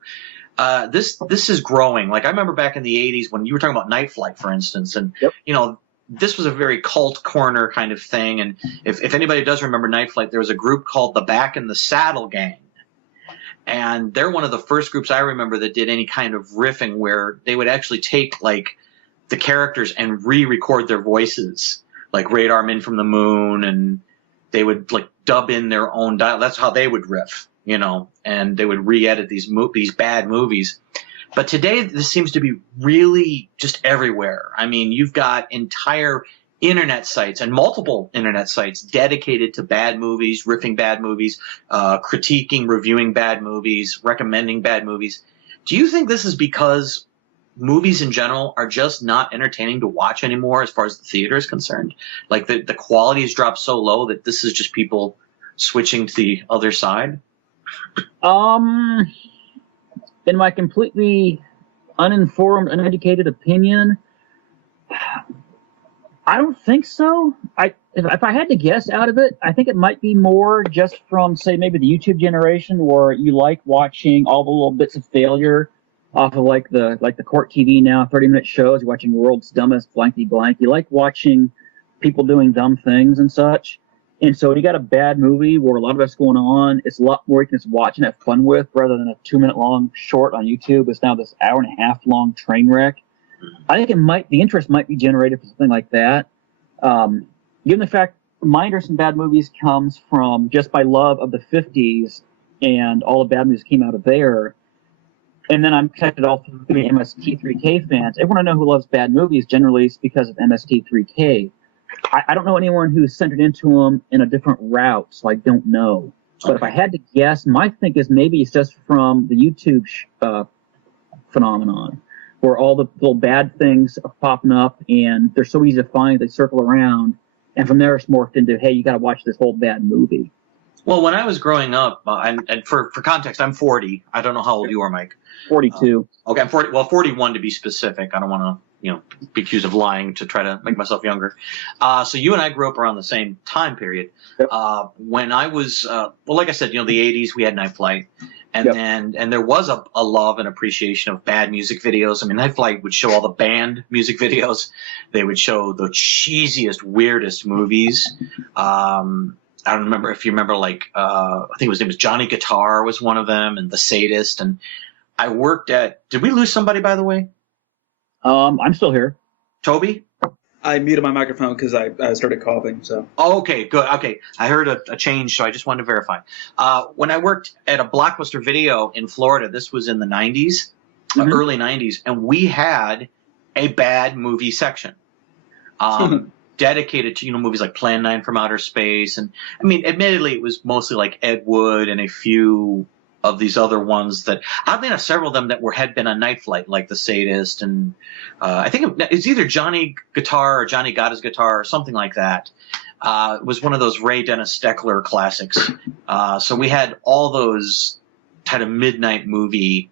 This is growing. Like I remember back in the 80s when you were talking about Night Flight, for instance, and Yep. This was a very cult corner kind of thing. And if anybody does remember Night Flight, there was a group called the Back in the Saddle Gang. And they're one of the first groups I remember that did any kind of riffing where they would actually take the characters and re-record their voices, like Radar Men from the Moon, and they would like dub in their own dialogue. That's how they would riff, you know, and they would re-edit these bad movies. But today, this seems to be really just everywhere. I mean, you've got entire internet sites and multiple internet sites dedicated to bad movies, riffing bad movies, critiquing, reviewing bad movies, recommending bad movies. Do you think this is because movies in general are just not entertaining to watch anymore as far as the theater is concerned? Like the quality has dropped so low that this is just people switching to the other side? In my completely uninformed, uneducated opinion, I don't think so. If I had to guess out of it, I think it might be more just from, say, maybe the YouTube generation, where you like watching all the little bits of failure off of like the court TV now, 30-minute shows. You're watching World's Dumbest Blanky Blank. You like watching people doing dumb things and such. And so you got a bad movie where a lot of that's going on. It's a lot more you can just watch and have fun with, rather than a 2-minute long short on YouTube. It's now this 1.5-hour long train wreck. I think the interest might be generated for something like that. Given the fact my interest in bad movies comes from just my love of the 50s and all the bad movies came out of there. And then I'm connected all through the MST3K fans. Everyone I know who loves bad movies generally is because of MST3K. I don't know anyone who's centered into them in a different route, so I don't know. But if I had to guess, my think is maybe it's just from the YouTube phenomenon, where all the little bad things are popping up, and they're so easy to find, they circle around, and from there it's morphed into, hey, you got to watch this whole bad movie. Well, when I was growing up, and for context, I'm 40. I don't know how old you are, Mike. 42. Okay, I'm 40. Well, 41 to be specific. I don't want to, be accused of lying to try to make myself younger. So you and I grew up around the same time period. Yep. When I was, like I said, the 80s, we had Night Flight. And Yep. and there was a love and appreciation of bad music videos. I mean, Night Flight would show all the banned music videos. They would show the cheesiest, weirdest movies. I don't remember if you remember, like, I think his name was Johnny Guitar was one of them, and The Sadist. And I worked at, did we lose somebody, by the way? I'm still here. Toby? I muted my microphone because I started coughing. So. Oh, okay, good. Okay, I heard a change, so I just wanted to verify. When I worked at a Blockbuster Video in Florida, this was in the 90s, early 90s, and we had a bad movie section dedicated to movies like Plan 9 from Outer Space. And I mean, admittedly, it was mostly like Ed Wood and a few of these other ones that, oddly enough, several of them that had been on Night Flight, like The Sadist, and I think it's either Johnny Guitar or Johnny Got His Guitar or something like that. It was one of those Ray Dennis Steckler classics. So we had all those kind of midnight movie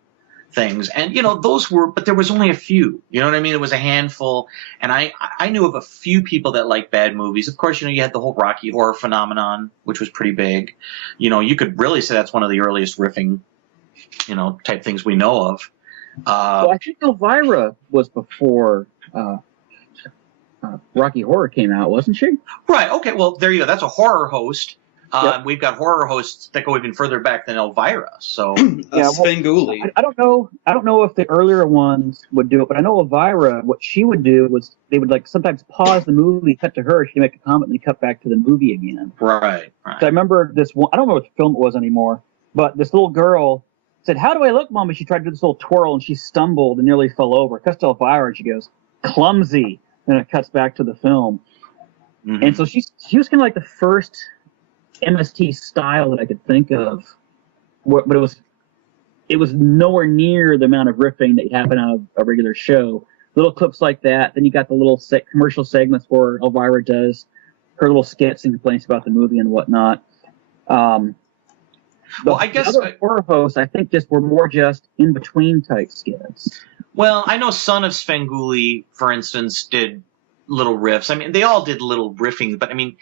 things, and those were, but there was only a few. You know what I mean? It was a handful, and I knew of a few people that liked bad movies. Of course, you had the whole Rocky Horror phenomenon, which was pretty big. You could really say that's one of the earliest riffing, type things we know of. Well, I think Elvira was before Rocky Horror came out, wasn't she? Right. Okay. Well, there you go. That's a horror host. Yep. We've got horror hosts that go even further back than Elvira. So Svengoolie. I don't know if the earlier ones would do it, but I know Elvira, what she would do was they would like sometimes pause the movie, cut to her, she'd make a comment, and then cut back to the movie again. Right. So I remember this one, I don't know what film it was anymore, but this little girl said, "How do I look, Mom?" And she tried to do this little twirl, and she stumbled and nearly fell over. It cuts to Elvira, and she goes, "Clumsy." And it cuts back to the film. Mm-hmm. And so she was kind of like the first MST style that I could think of, but it was nowhere near the amount of riffing that happened out of a regular show. Little clips like that. Then you got the little commercial segments where Elvira does her little skits and complaints about the movie and whatnot. I guess other horror hosts, I think, just were more just in between type skits. Well, I know Son of Svengoolie, for instance, did little riffs. I mean, they all did little riffing, but I mean,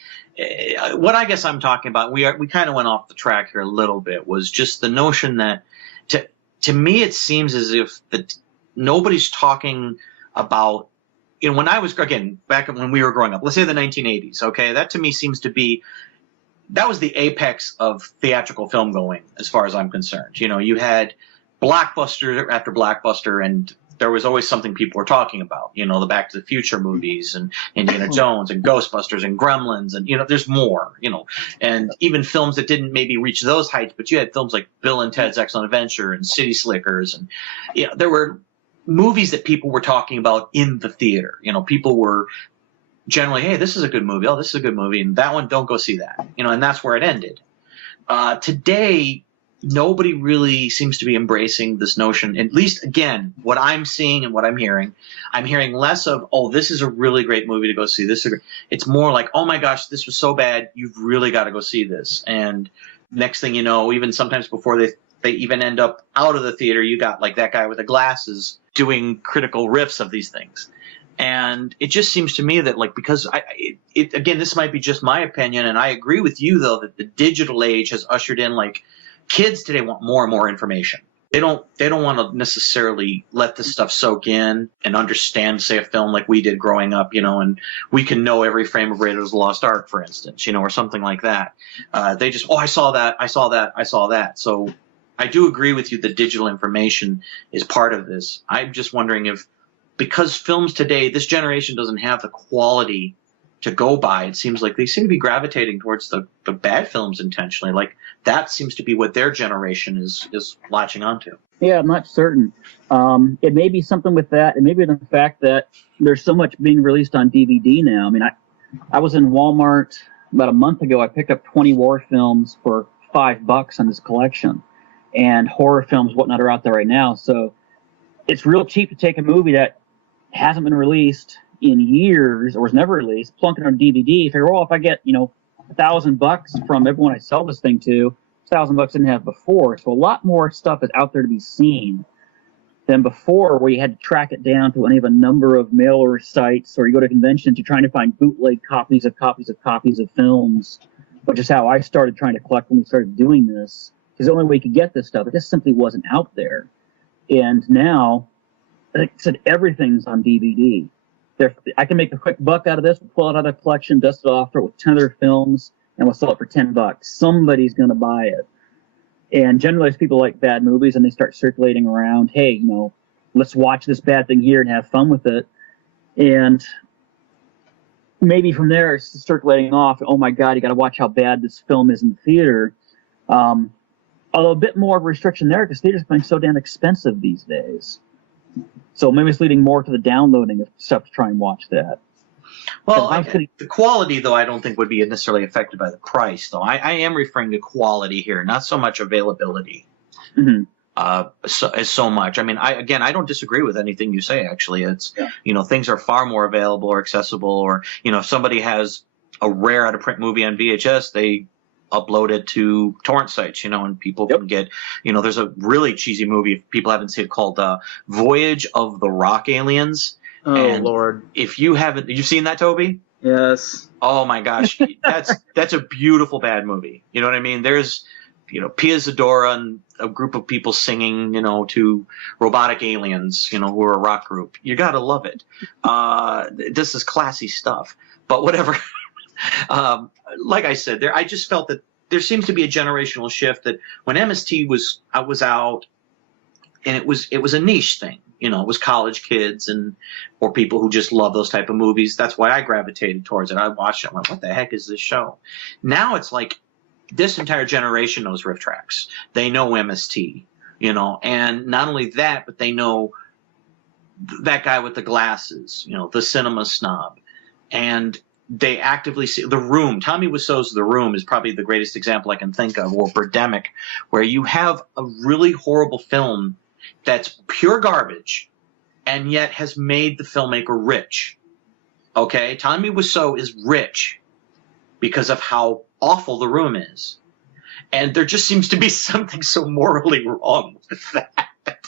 what I guess I'm talking about, we kind of went off the track here a little bit, was just the notion that to me it seems as if nobody's talking about, when I was, again, back when we were growing up, let's say the 1980s, okay, that to me seems to be, that was the apex of theatrical film going, as far as I'm concerned. You had blockbuster after blockbuster, and there was always something people were talking about. You know, the Back to the Future movies and Indiana Jones and Ghostbusters and Gremlins and, you know, there's more, you know, and even films that didn't maybe reach those heights, but you had films like Bill and Ted's Excellent Adventure and City Slickers, and you know, there were movies that people were talking about in the theater. You know, people were generally, hey, this is a good movie. Oh, this is a good movie. And that one, don't go see that. You know, and that's where it ended. Today, nobody really seems to be embracing this notion. At least, again, what I'm seeing and what I'm hearing less of, oh, this is a really great movie to go see. It's more like, oh my gosh, this was so bad, you've really got to go see this. And next thing you know, even sometimes before they even end up out of the theater, you got like that guy with the glasses doing critical riffs of these things. And it just seems to me that, like, because again, this might be just my opinion, and I agree with you though that the digital age has ushered in, like, kids today want more and more information. They don't want to necessarily let this stuff soak in and understand, say, a film like we did growing up, you know, and we can know every frame of Raiders of the Lost Ark, for instance, you know, or something like that. They just, oh, I saw that. So I do agree with you that digital information is part of this. I'm just wondering if, because films today, this generation doesn't have the quality to go by, it seems like they seem to be gravitating towards the bad films intentionally. Like, that seems to be what their generation is latching onto. Yeah, I'm not certain. It may be something with that. It may be the fact that there's so much being released on DVD now. I mean, I was in Walmart about a month ago. I picked up 20 war films for $5 on this collection, and horror films, whatnot, are out there right now. So it's real cheap to take a movie that hasn't been released in years or was never released, plunk it on DVD. Figure, well, if I get, you know, $1,000 from everyone I sell this thing to, $1,000 didn't have before. So a lot more stuff is out there to be seen than before, where you had to track it down to any of a number of mailer sites, or you go to conventions, you're trying to find bootleg copies of films, which is how I started trying to collect when we started doing this, because the only way you could get this stuff, it just simply wasn't out there. And now, like I said, everything's on DVD. I can make a quick buck out of this, pull it out of the collection, dust it off with 10 other films, and we'll sell it for $10. Somebody's going to buy it. And generally, people like bad movies, and they start circulating around, hey, you know, let's watch this bad thing here and have fun with it. And maybe from there, it's circulating off, oh my God, you got to watch how bad this film is in the theater. Although a bit more of a restriction there, because theaters are becoming so damn expensive these days. So maybe it's leading more to the downloading of stuff to try and watch that. Well, the quality, though, I don't think would be necessarily affected by the price, though. I am referring to quality here, not so much availability. Mm-hmm. So much. I mean, I don't disagree with anything you say, actually. It's, you know, things are far more available or accessible, or, you know, if somebody has a rare out-of-print movie on VHS, they upload it to torrent sites, you know, and people can get, you know, there's a really cheesy movie, if people haven't seen it, called Voyage of the Rock Aliens. Oh, and Lord. If you haven't, you've seen that, Toby? Yes. Oh my gosh. That's a beautiful bad movie. You know what I mean? There's, you know, Pia Zadora and a group of people singing, you know, to robotic aliens, you know, who are a rock group. You gotta love it. This is classy stuff, but whatever. Like I said, I just felt that there seems to be a generational shift, that when MST was out, and it was a niche thing, you know, it was college kids or people who just love those type of movies. That's why I gravitated towards it. I watched it. I'm like, what the heck is this show? Now it's like this entire generation knows riff tracks. They know MST, you know, and not only that, but they know that guy with the glasses, you know, the cinema snob, and they actively see The Room. Tommy Wiseau's The Room is probably the greatest example I can think of, or Birdemic, where you have a really horrible film that's pure garbage and yet has made the filmmaker rich. Okay? Tommy Wiseau is rich because of how awful The Room is. And there just seems to be something so morally wrong with that.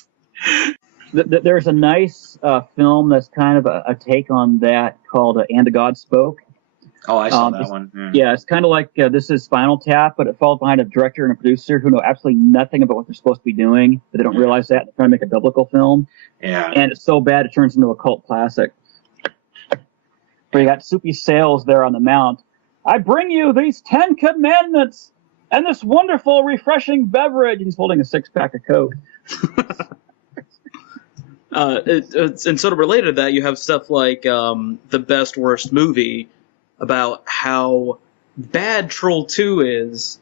There's a nice film that's kind of a take on that called And the God Spoke. Oh, I saw that one. Yeah, it's kind of like This Is Spinal Tap, but it falls behind a director and a producer who know absolutely nothing about what they're supposed to be doing, but they don't realize that. They're trying to make a biblical film. Yeah. And it's so bad it turns into a cult classic. Where you got Soupy Sales there on the mount. I bring you these 10 commandments and this wonderful, refreshing beverage. He's holding a 6-pack of Coke. And sort of related to that, you have stuff like the best worst movie about how bad Troll 2 is,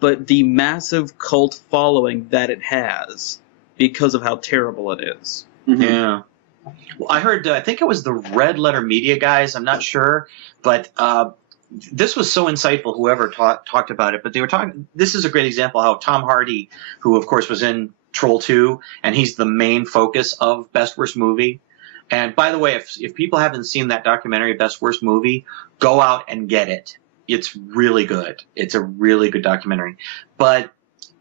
but the massive cult following that it has because of how terrible it is. Mm-hmm. Yeah. Well, I heard, I think it was the Red Letter Media guys, I'm not sure, but this was so insightful, whoever talked about it, but they were talking, this is a great example how Tom Hardy, who of course was in Troll 2, and he's the main focus of Best Worst Movie. And by the way, if people haven't seen that documentary, Best Worst Movie, go out and get it. It's really good. It's a really good documentary. But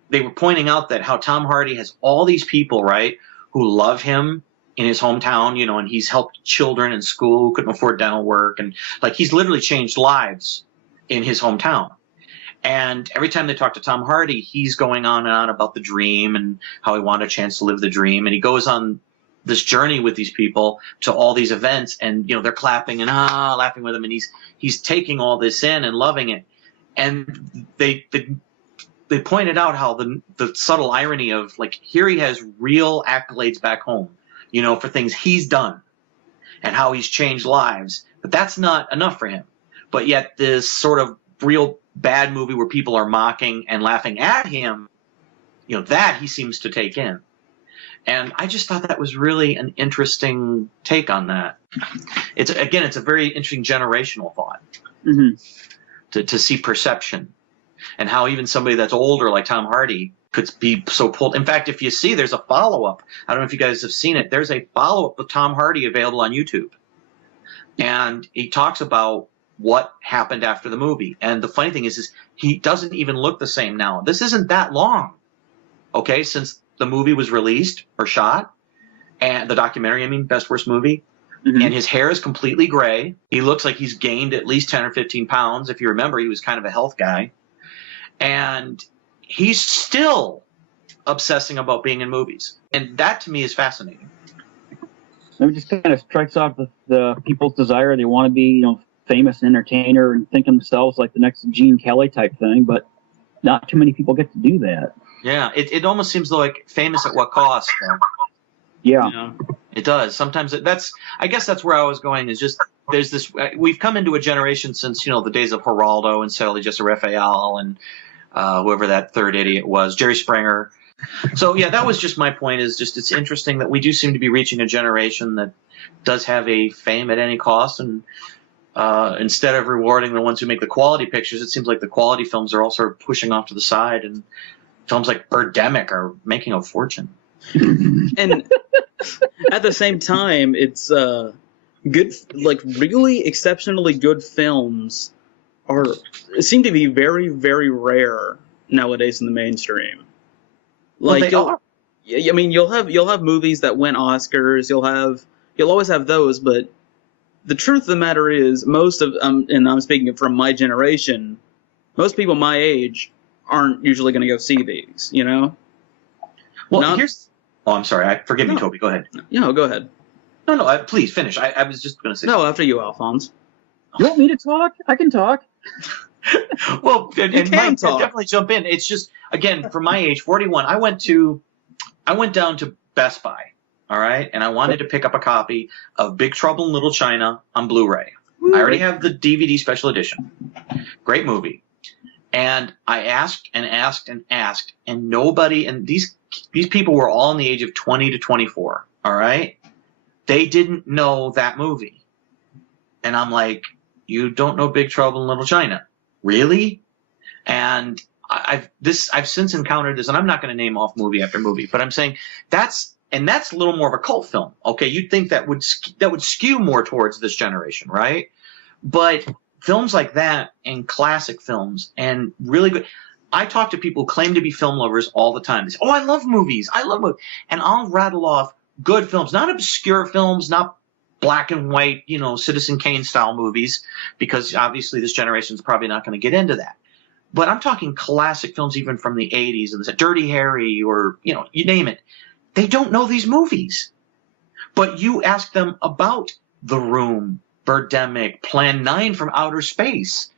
they were pointing out that how Tom Hardy has all these people, right, who love him in his hometown, you know, and he's helped children in school who couldn't afford dental work. And like he's literally changed lives in his hometown. And every time they talk to Tom Hardy, he's going on and on about the dream and how he wanted a chance to live the dream. And he goes on this journey with these people to all these events, and you know they're clapping and laughing with him, and he's taking all this in and loving it. And they pointed out how the subtle irony of like here he has real accolades back home, you know, for things he's done and how he's changed lives, but that's not enough for him. But yet this sort of real bad movie where people are mocking and laughing at him, you know, that he seems to take in. And I just thought that was really an interesting take on that. It's a very interesting generational thought. Mm-hmm. To see perception and how even somebody that's older like Tom Hardy could be so pulled. In fact, if you see, there's a follow-up. I don't know if you guys have seen it. There's a follow-up with Tom Hardy available on YouTube. And he talks about what happened after the movie. And the funny thing is he doesn't even look the same now. This isn't that long, okay, since the movie was released or shot, and the documentary, I mean, Best Worst Movie. Mm-hmm. And his hair is completely gray. He looks like he's gained at least 10 or 15 pounds. If you remember, he was kind of a health guy. And he's still obsessing about being in movies. And that, to me, is fascinating. It just kind of strikes off the people's desire. They want to be, you know, famous and entertainer and think of themselves like the next Gene Kelly type thing, but not too many people get to do that. Yeah, it almost seems like famous at what cost, though. Yeah. It does. Sometimes I guess that's where I was going, is just there's this, we've come into a generation since, you know, the days of Geraldo and Sally Jesse Raphael and whoever that third idiot was, Jerry Springer. So, yeah, that was just my point, is just it's interesting that we do seem to be reaching a generation that does have a fame at any cost. And instead of rewarding the ones who make the quality pictures, it seems like the quality films are all sort of pushing off to the side. And films like Birdemic are making a fortune. And at the same time, it's good, like really exceptionally good films seem to be very, very rare nowadays in the mainstream. Like, well, I mean, you'll have movies that win Oscars. You'll always have those, but the truth of the matter is, most of and I'm speaking from my generation, most people my age aren't usually going to go see these, you know? Well, oh, I'm sorry. Forgive me, Toby. Go ahead. No, go ahead. No, please finish. I was just going to say. No, after you, Alphonse. You want me to talk? I can talk. Well, and Mike, talk. definitely jump in. It's just, again, for my age, 41, I went down to Best Buy, all right? And I wanted to pick up a copy of Big Trouble in Little China on Blu-ray. I already have the DVD special edition. Great movie. And I asked and asked and asked, and nobody, and these people were all in the age of 20 to 24, all right? They didn't know that movie. And I'm like, you don't know Big Trouble in Little China? Really? And I've since encountered this, and I'm not going to name off movie after movie, but I'm saying that's a little more of a cult film. Okay, you'd think that would skew more towards this generation, right? But films like that and classic films and really good. I talk to people who claim to be film lovers all the time. They say, "Oh, I love movies. I love movies," and I'll rattle off good films, not obscure films, not black and white, you know, Citizen Kane style movies, because obviously this generation is probably not going to get into that. But I'm talking classic films, even from the 80s, and Dirty Harry, or, you know, you name it. They don't know these movies. But you ask them about The Room, Birdemic, Plan 9 from Outer Space.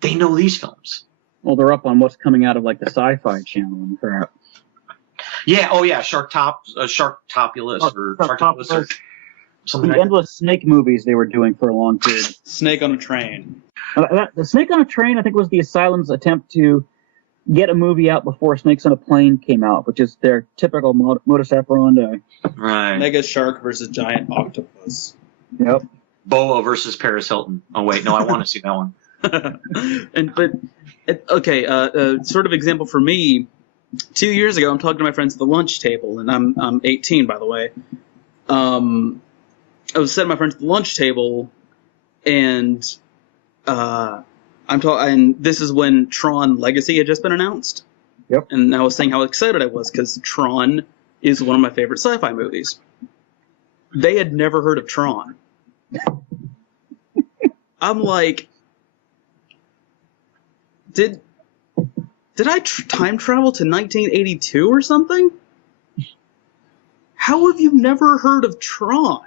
They know these films. Well, they're up on what's coming out of like the Sci-Fi Channel and crap. Yeah. Oh yeah. Sharktopulus or Sharktopulus or something The like endless snake movies they were doing for a long period. Snake on a Train. The Snake on a Train, I think, was the Asylum's attempt to get a movie out before Snakes on a Plane came out, which is their typical modus operandi. that. Right. Mega Shark versus Giant Octopus. Yep. Boa versus Paris Hilton. Oh wait, no, I want to see that one. Sort of example for me. 2 years ago, I'm talking to my friends at the lunch table, and I'm 18, by the way. I was sitting with my friends at the lunch table, and and this is when Tron Legacy had just been announced. Yep. And I was saying how excited I was because Tron is one of my favorite sci-fi movies. They had never heard of Tron. I'm like, did I time travel to 1982 or something? How have you never heard of Tron?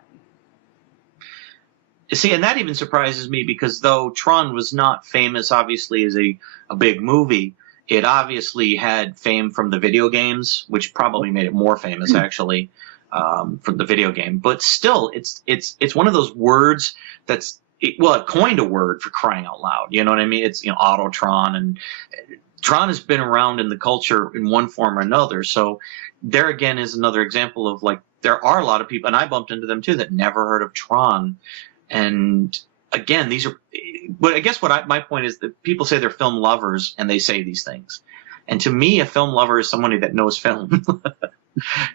See, and that even surprises me because though Tron was not famous, obviously, as a big movie, it obviously had fame from the video games, which probably made it more famous, actually, from the video game. But still, it's one of those words that's, it coined a word for crying out loud. You know what I mean? It's, Autotron, and Tron has been around in the culture in one form or another. So there again is another example of, like, there are a lot of people, and I bumped into them too, that never heard of Tron. And again, but I guess my point is that people say they're film lovers and they say these things. And to me, a film lover is somebody that knows film.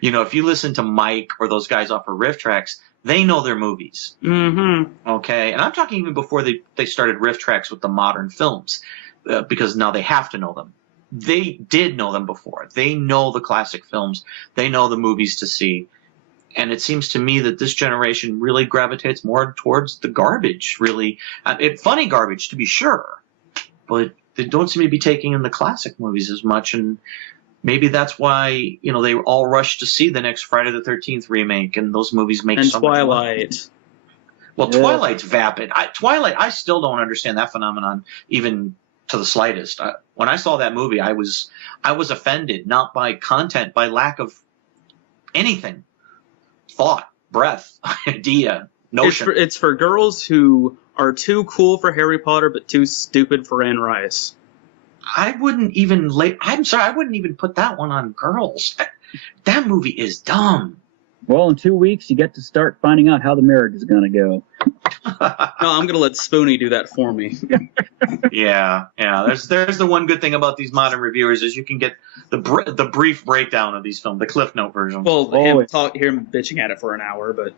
If you listen to Mike or those guys off of Riff Tracks, they know their movies. Mm-hmm. Okay. And I'm talking even before they started Riff Tracks with the modern films, because now they have to know them. They did know them before. They know the classic films. They know the movies to see. And it seems to me that this generation really gravitates more towards the garbage, really. Funny garbage, to be sure. But they don't seem to be taking in the classic movies as much. And maybe that's why, they all rush to see the next Friday the 13th remake. And those movies make so much money. Twilight. Well, yeah. Twilight's vapid. Twilight, I still don't understand that phenomenon, even to the slightest. When I saw that movie, I was offended, not by content, by lack of anything. Thought, breath, idea, notion. It's for girls who are too cool for Harry Potter but too stupid for Anne Rice. I wouldn't even put that one on girls. That movie is dumb. Well, in 2 weeks, you get to start finding out how the marriage is going to go. No, I'm going to let Spoonie do that for me. Yeah. There's the one good thing about these modern reviewers is you can get the brief breakdown of these films, the Cliff Note version. Well, hear him bitching at it for an hour, but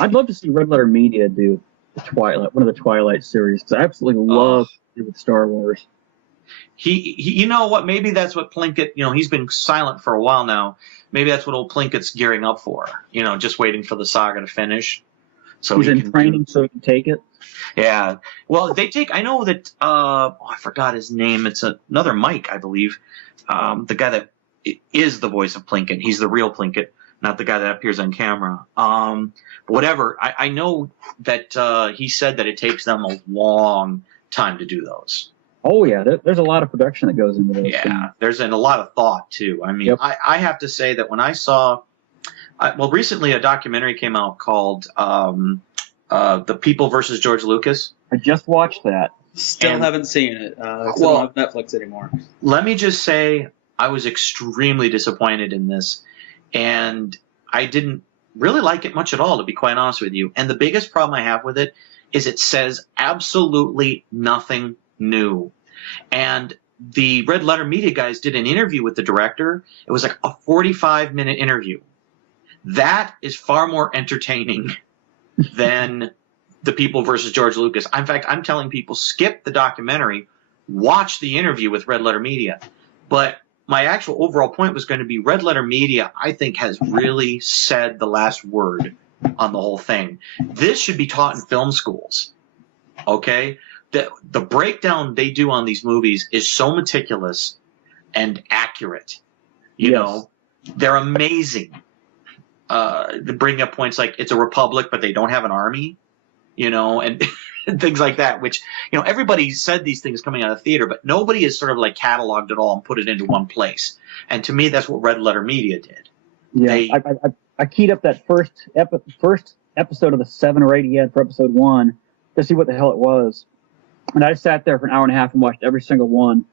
I'd love to see Red Letter Media do one of the Twilight series, because I absolutely love to do with Star Wars. He you know what? Maybe that's what Plinkett. He's been silent for a while now. Maybe that's what old Plinkett's gearing up for. Just waiting for the saga to finish. So he's in training, so he can take it. Yeah. Well, I know that. I forgot his name. It's another Mike, I believe. The guy that is the voice of Plinkett. He's the real Plinkett, not the guy that appears on camera. Whatever. I know that he said that it takes them a long time to do those. Oh yeah, there's a lot of production that goes into those. Yeah, there's a lot of thought too. I mean, yep. I have to say that when I saw, recently a documentary came out called "The People versus George Lucas." I just watched that. Still haven't seen it. It's not on Netflix anymore. Let me just say, I was extremely disappointed in this, and I didn't really like it much at all, to be quite honest with you. And the biggest problem I have with it is it says absolutely nothing new. And the Red Letter Media guys did an interview with the director. It was like a 45-minute interview. That is far more entertaining than The People versus George Lucas. In fact, I'm telling people, skip the documentary, watch the interview with Red Letter Media. But my actual overall point was going to be Red Letter Media, I think, has really said the last word on the whole thing. This should be taught in film schools. Okay? The breakdown they do on these movies is so meticulous and accurate. You know, they're amazing. They bring up points like it's a republic, but they don't have an army. you know, and and things like that, which, you know, everybody said these things coming out of theater, but nobody has sort of like cataloged it all and put it into one place. And to me, that's what Red Letter Media did. Yeah, I keyed up that first episode of the 7 or 8 he had for episode 1 to see what the hell it was. And I sat there for an hour and a half and watched every single one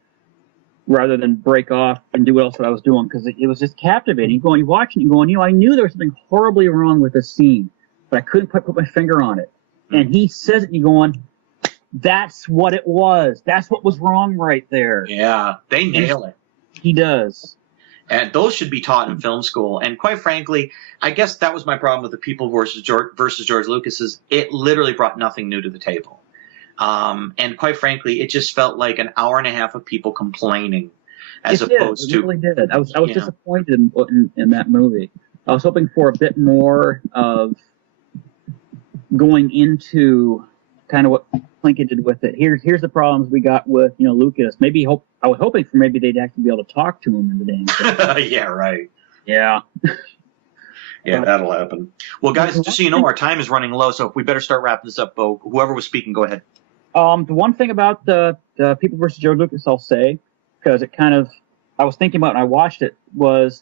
rather than break off and do what else I was doing, because it was just captivating. You're watching it, going, you know, I knew there was something horribly wrong with this scene, but I couldn't quite put my finger on it. And he says it, and you're going, that's what it was. That's what was wrong right there. Yeah, they nail it. He does. And those should be taught in film school. And quite frankly, I guess that was my problem with the People versus George Lucas, is it literally brought nothing new to the table. And quite frankly, it just felt like an hour and a half of people complaining, as opposed to. It really did. I was disappointed in that movie. I was hoping for a bit more of going into kind of what Lincoln did with it. Here's the problems we got with, you know, Lucas. I was hoping for maybe they'd actually be able to talk to him in the damn thing. Yeah, right. Yeah. Yeah, that'll happen. Well, guys, just so you know, our time is running low, so we better start wrapping this up. Bo, whoever was speaking, go ahead. The one thing about the People versus George Lucas, I'll say, because it kind of, I was thinking about it and I watched it, was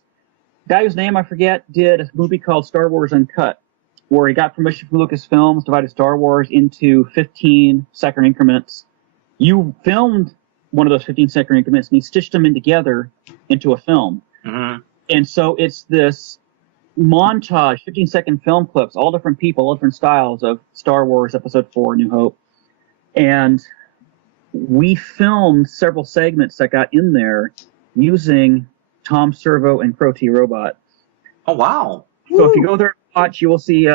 the guy whose name I forget did a movie called Star Wars Uncut, where he got permission from Lucasfilms, divided Star Wars into 15-second increments. You filmed one of those 15-second increments, and he stitched them in together into a film. Mm-hmm. And so it's this montage, 15-second film clips, all different people, all different styles of Star Wars Episode 4, New Hope. And we filmed several segments that got in there using Tom Servo and Crow T Robot. Oh, wow. So if you go there and watch, you will see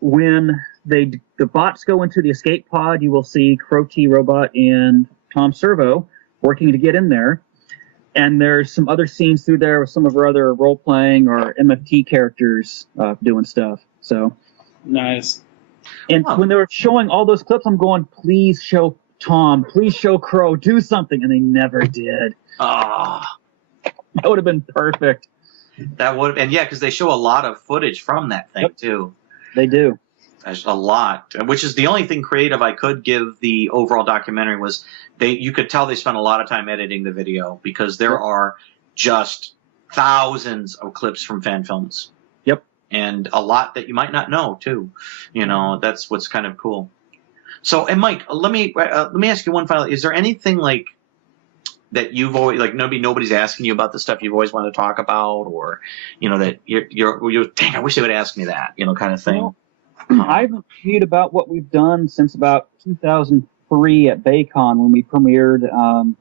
when the bots go into the escape pod, you will see Crow T Robot and Tom Servo working to get in there. And there's some other scenes through there with some of our other role-playing or MFT characters doing stuff. So Nice. And when they were showing all those clips, I'm going, please show Tom, please show Crow, do something. And they never did. Ah. That would have been perfect. That would, and yeah, because they show a lot of footage from that thing, too. They do. There's a lot, which is the only thing creative I could give the overall documentary was you could tell they spent a lot of time editing the video, because there are just thousands of clips from fan films. Yep. And a lot that you might not know, too. You know, that's what's kind of cool. So, and Mike, let me ask you one final. Is there anything like that you've always, like, nobody's asking you about the stuff you've always wanted to talk about, or, you know, that you're dang, I wish they would ask me that, you know, kind of thing? Well, I've reviewed about what we've done since about 2003 at Baycon when we premiered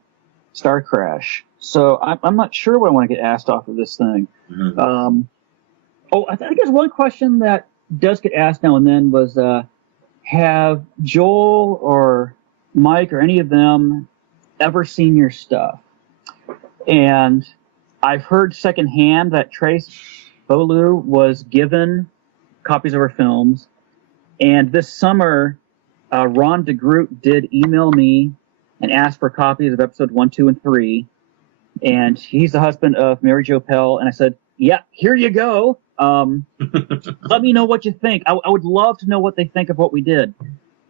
Star Crash. So I'm not sure what I want to get asked off of this thing. Mm-hmm. I think there's one question that does get asked now and then was, have Joel or Mike or any of them ever seen your stuff? And I've heard secondhand that Trace Bolu was given copies of her films. And this summer, Ron DeGroot did email me and ask for copies of episode 1, 2, and 3. And he's the husband of Mary Jo Pell. And I said, yeah, here you go. Let me know what you think. I would love to know what they think of what we did.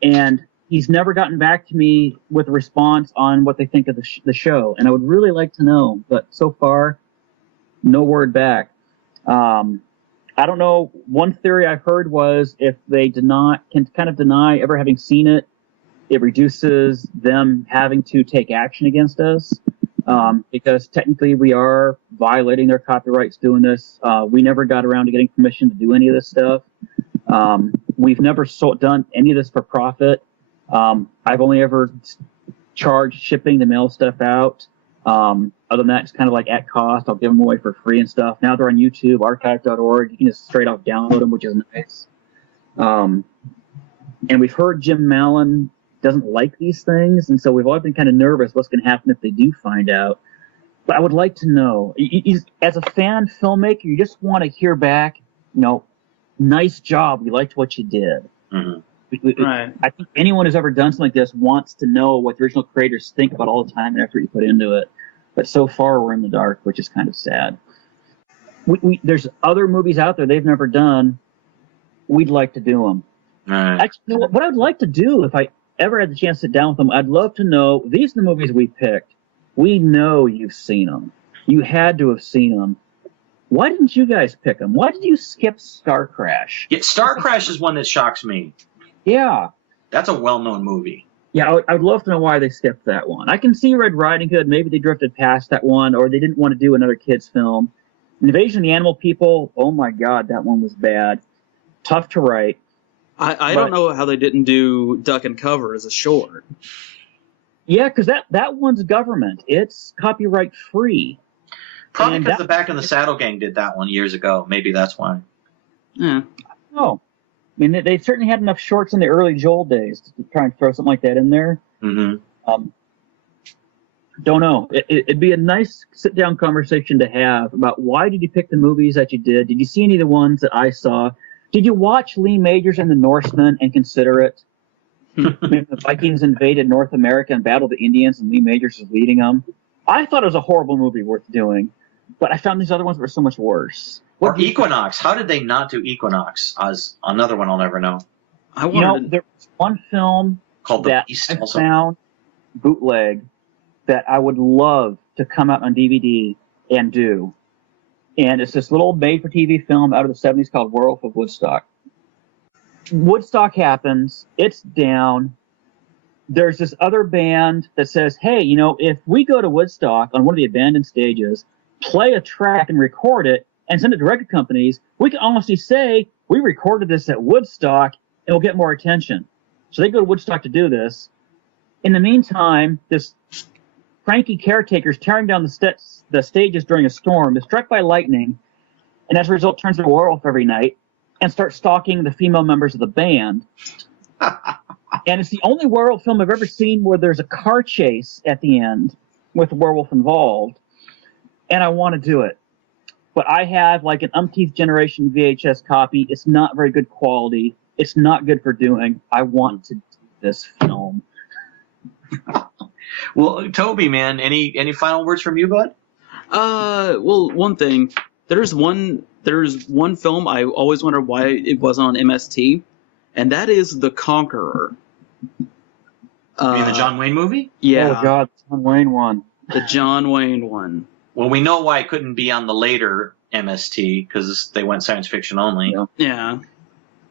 And he's never gotten back to me with a response on what they think of the show. And I would really like to know. But so far, no word back. I don't know. One theory I've heard was if they can kind of deny ever having seen it, it reduces them having to take action against us. Because technically we are violating their copyrights doing this. We never got around to getting permission to do any of this stuff. We've never done any of this for profit. I've only ever charged shipping to mail stuff out. Other than that, it's kind of like at cost. I'll give them away for free and stuff. Now they're on YouTube, archive.org. You can just straight off download them, which is nice. And we've heard Jim Mallon doesn't like these things, and so we've all been kind of nervous what's going to happen if they do find out. But I would like to know, as a fan filmmaker, you just want to hear back, you know, nice job, we liked what you did. Mm-hmm. Right. I think anyone who's ever done something like this wants to know what the original creators think about all the time and effort you put into it. But so far, we're in the dark, which is kind of sad. There's other movies out there they've never done. We'd like to do them. Right. Actually, you know what I would like to do if I ever had the chance to sit down with them, I'd love to know, these are the movies we picked. We know you've seen them. You had to have seen them. Why didn't you guys pick them? Why did you skip Star Crash? Yeah, Star Crash is one that shocks me. Yeah. That's a well-known movie. Yeah, I would love to know why they skipped that one. I can see Red Riding Hood. Maybe they drifted past that one, or they didn't want to do another kids' film. Invasion of the Animal People, oh my God, that one was bad. Tough to write. I don't know how they didn't do Duck and Cover as a short. Yeah, because that one's government. It's copyright free. Probably because the Back in the Saddle Gang did that one years ago. Maybe that's why. Yeah. Oh. I mean, they certainly had enough shorts in the early Joel days to try and throw something like that in there. Mm-hmm. Don't know. It'd be a nice sit-down conversation to have about why did you pick the movies that you did? Did you see any of the ones that I saw? Did you watch Lee Majors and the Norsemen and consider it? The Vikings invaded North America and battled the Indians, and Lee Majors was leading them. I thought it was a horrible movie worth doing, but I found these other ones were so much worse. Or Equinox. How did they not do Equinox? As another one I'll never know. There was one film Called The that Beast I also. found bootleg that I would love to come out on DVD and do. And it's this little made-for-TV film out of the 70s called Werewolf of Woodstock. Woodstock happens. It's down. There's this other band that says, hey, if we go to Woodstock on one of the abandoned stages, play a track and record it, and send it to record companies, we can honestly say, we recorded this at Woodstock, and we'll get more attention. So they go to Woodstock to do this. In the meantime, this cranky caretaker's tearing down the stages during a storm, is struck by lightning, and as a result turns into a werewolf every night, and starts stalking the female members of the band. And it's the only werewolf film I've ever seen where there's a car chase at the end with a werewolf involved, and I want to do it. But I have like an umpteenth generation VHS copy. It's not very good quality. It's not good for doing. I want to do this film. Well, Toby, man, any final words from you, bud? Well, one thing. There's one film I always wondered why it wasn't on MST, and that is The Conqueror. You mean the John Wayne movie? Yeah. Oh, God, the John Wayne one. The John Wayne one. Well, we know why it couldn't be on the later MST, because they went science fiction only. Yeah.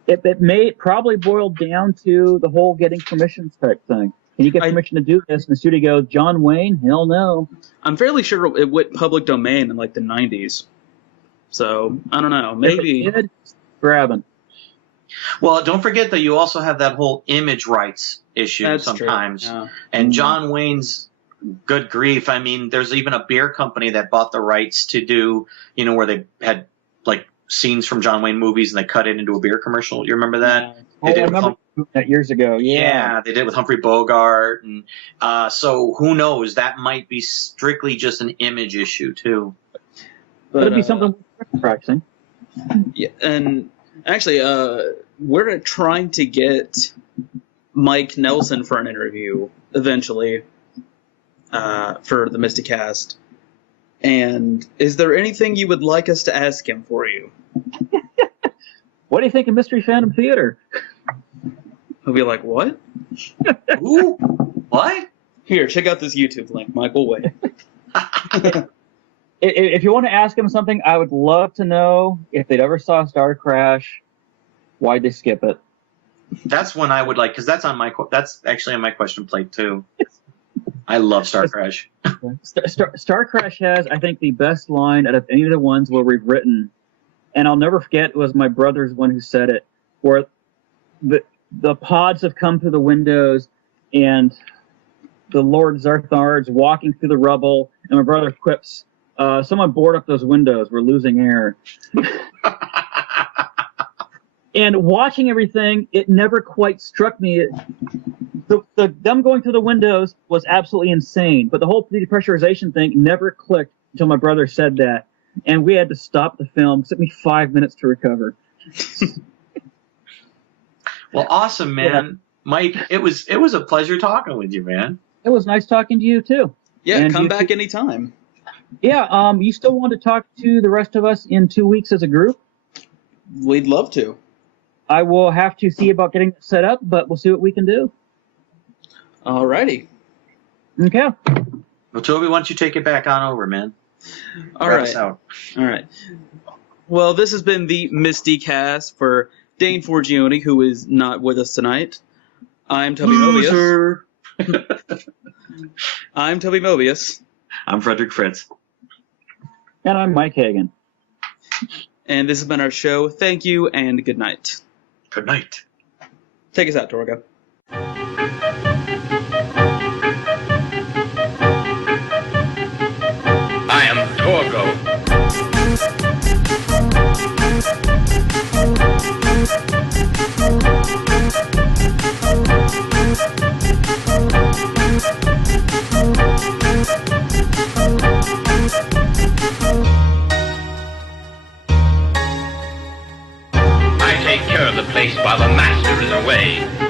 It may probably boil down to the whole getting permissions type thing. Can you get permission to do this? And the studio goes, John Wayne? Hell no. I'm fairly sure it went public domain in like the 90s. So, I don't know. Maybe. If it did, grabbing. Well, don't forget that you also have that whole image rights issue. That's sometimes. True. Yeah. And John Wayne's, good grief. I mean, there's even a beer company that bought the rights to do, where they had like scenes from John Wayne movies and they cut it into a beer commercial. You remember that? I remember that years ago. Yeah, they did it with Humphrey Bogart. And so who knows? That might be strictly just an image issue, too. But it'd be something we're practicing. Yeah, and actually, we're trying to get Mike Nelson for an interview eventually for the MSTieCast. And is there anything you would like us to ask him for you? What do you think of Mystery Fandom Theater? He'll be like, what? Ooh, what? Here, check out this YouTube link, Mike. We'll wait. If you want to ask him something, I would love to know if they'd ever saw Star Crash, why'd they skip it? That's one I would like, because that's actually on my question plate, too. I love Star Crash. Star Crash has, I think, the best line out of any of the ones where we've written, and I'll never forget, it was my brother's one who said it, where the pods have come through the windows, and the Lord Zarthard's walking through the rubble, and my brother quips, someone board up those windows, we're losing air. And watching everything, it never quite struck me. Them going through the windows was absolutely insane, but the whole depressurization thing never clicked until my brother said that, and we had to stop the film. It took me 5 minutes to recover. Well, awesome, man. Yeah. Mike, it was a pleasure talking with you, man. It was nice talking to you, too. Yeah, and come back anytime. Yeah, you still want to talk to the rest of us in 2 weeks as a group? We'd love to. I will have to see about getting it set up, but we'll see what we can do. Alrighty. Okay. Well, Toby, why don't you take it back on over, man? All Wrap right. us out. All right. Well, this has been the MSTieCast for Dane Forgione, who is not with us tonight. I'm Toby Mobius. I'm Toby Mobius. I'm Frederick Fritz. And I'm Mike Hagen. And this has been our show. Thank you and good night. Good night. Take us out, Torgo. I am Torgo. I take care of the place while the master is away.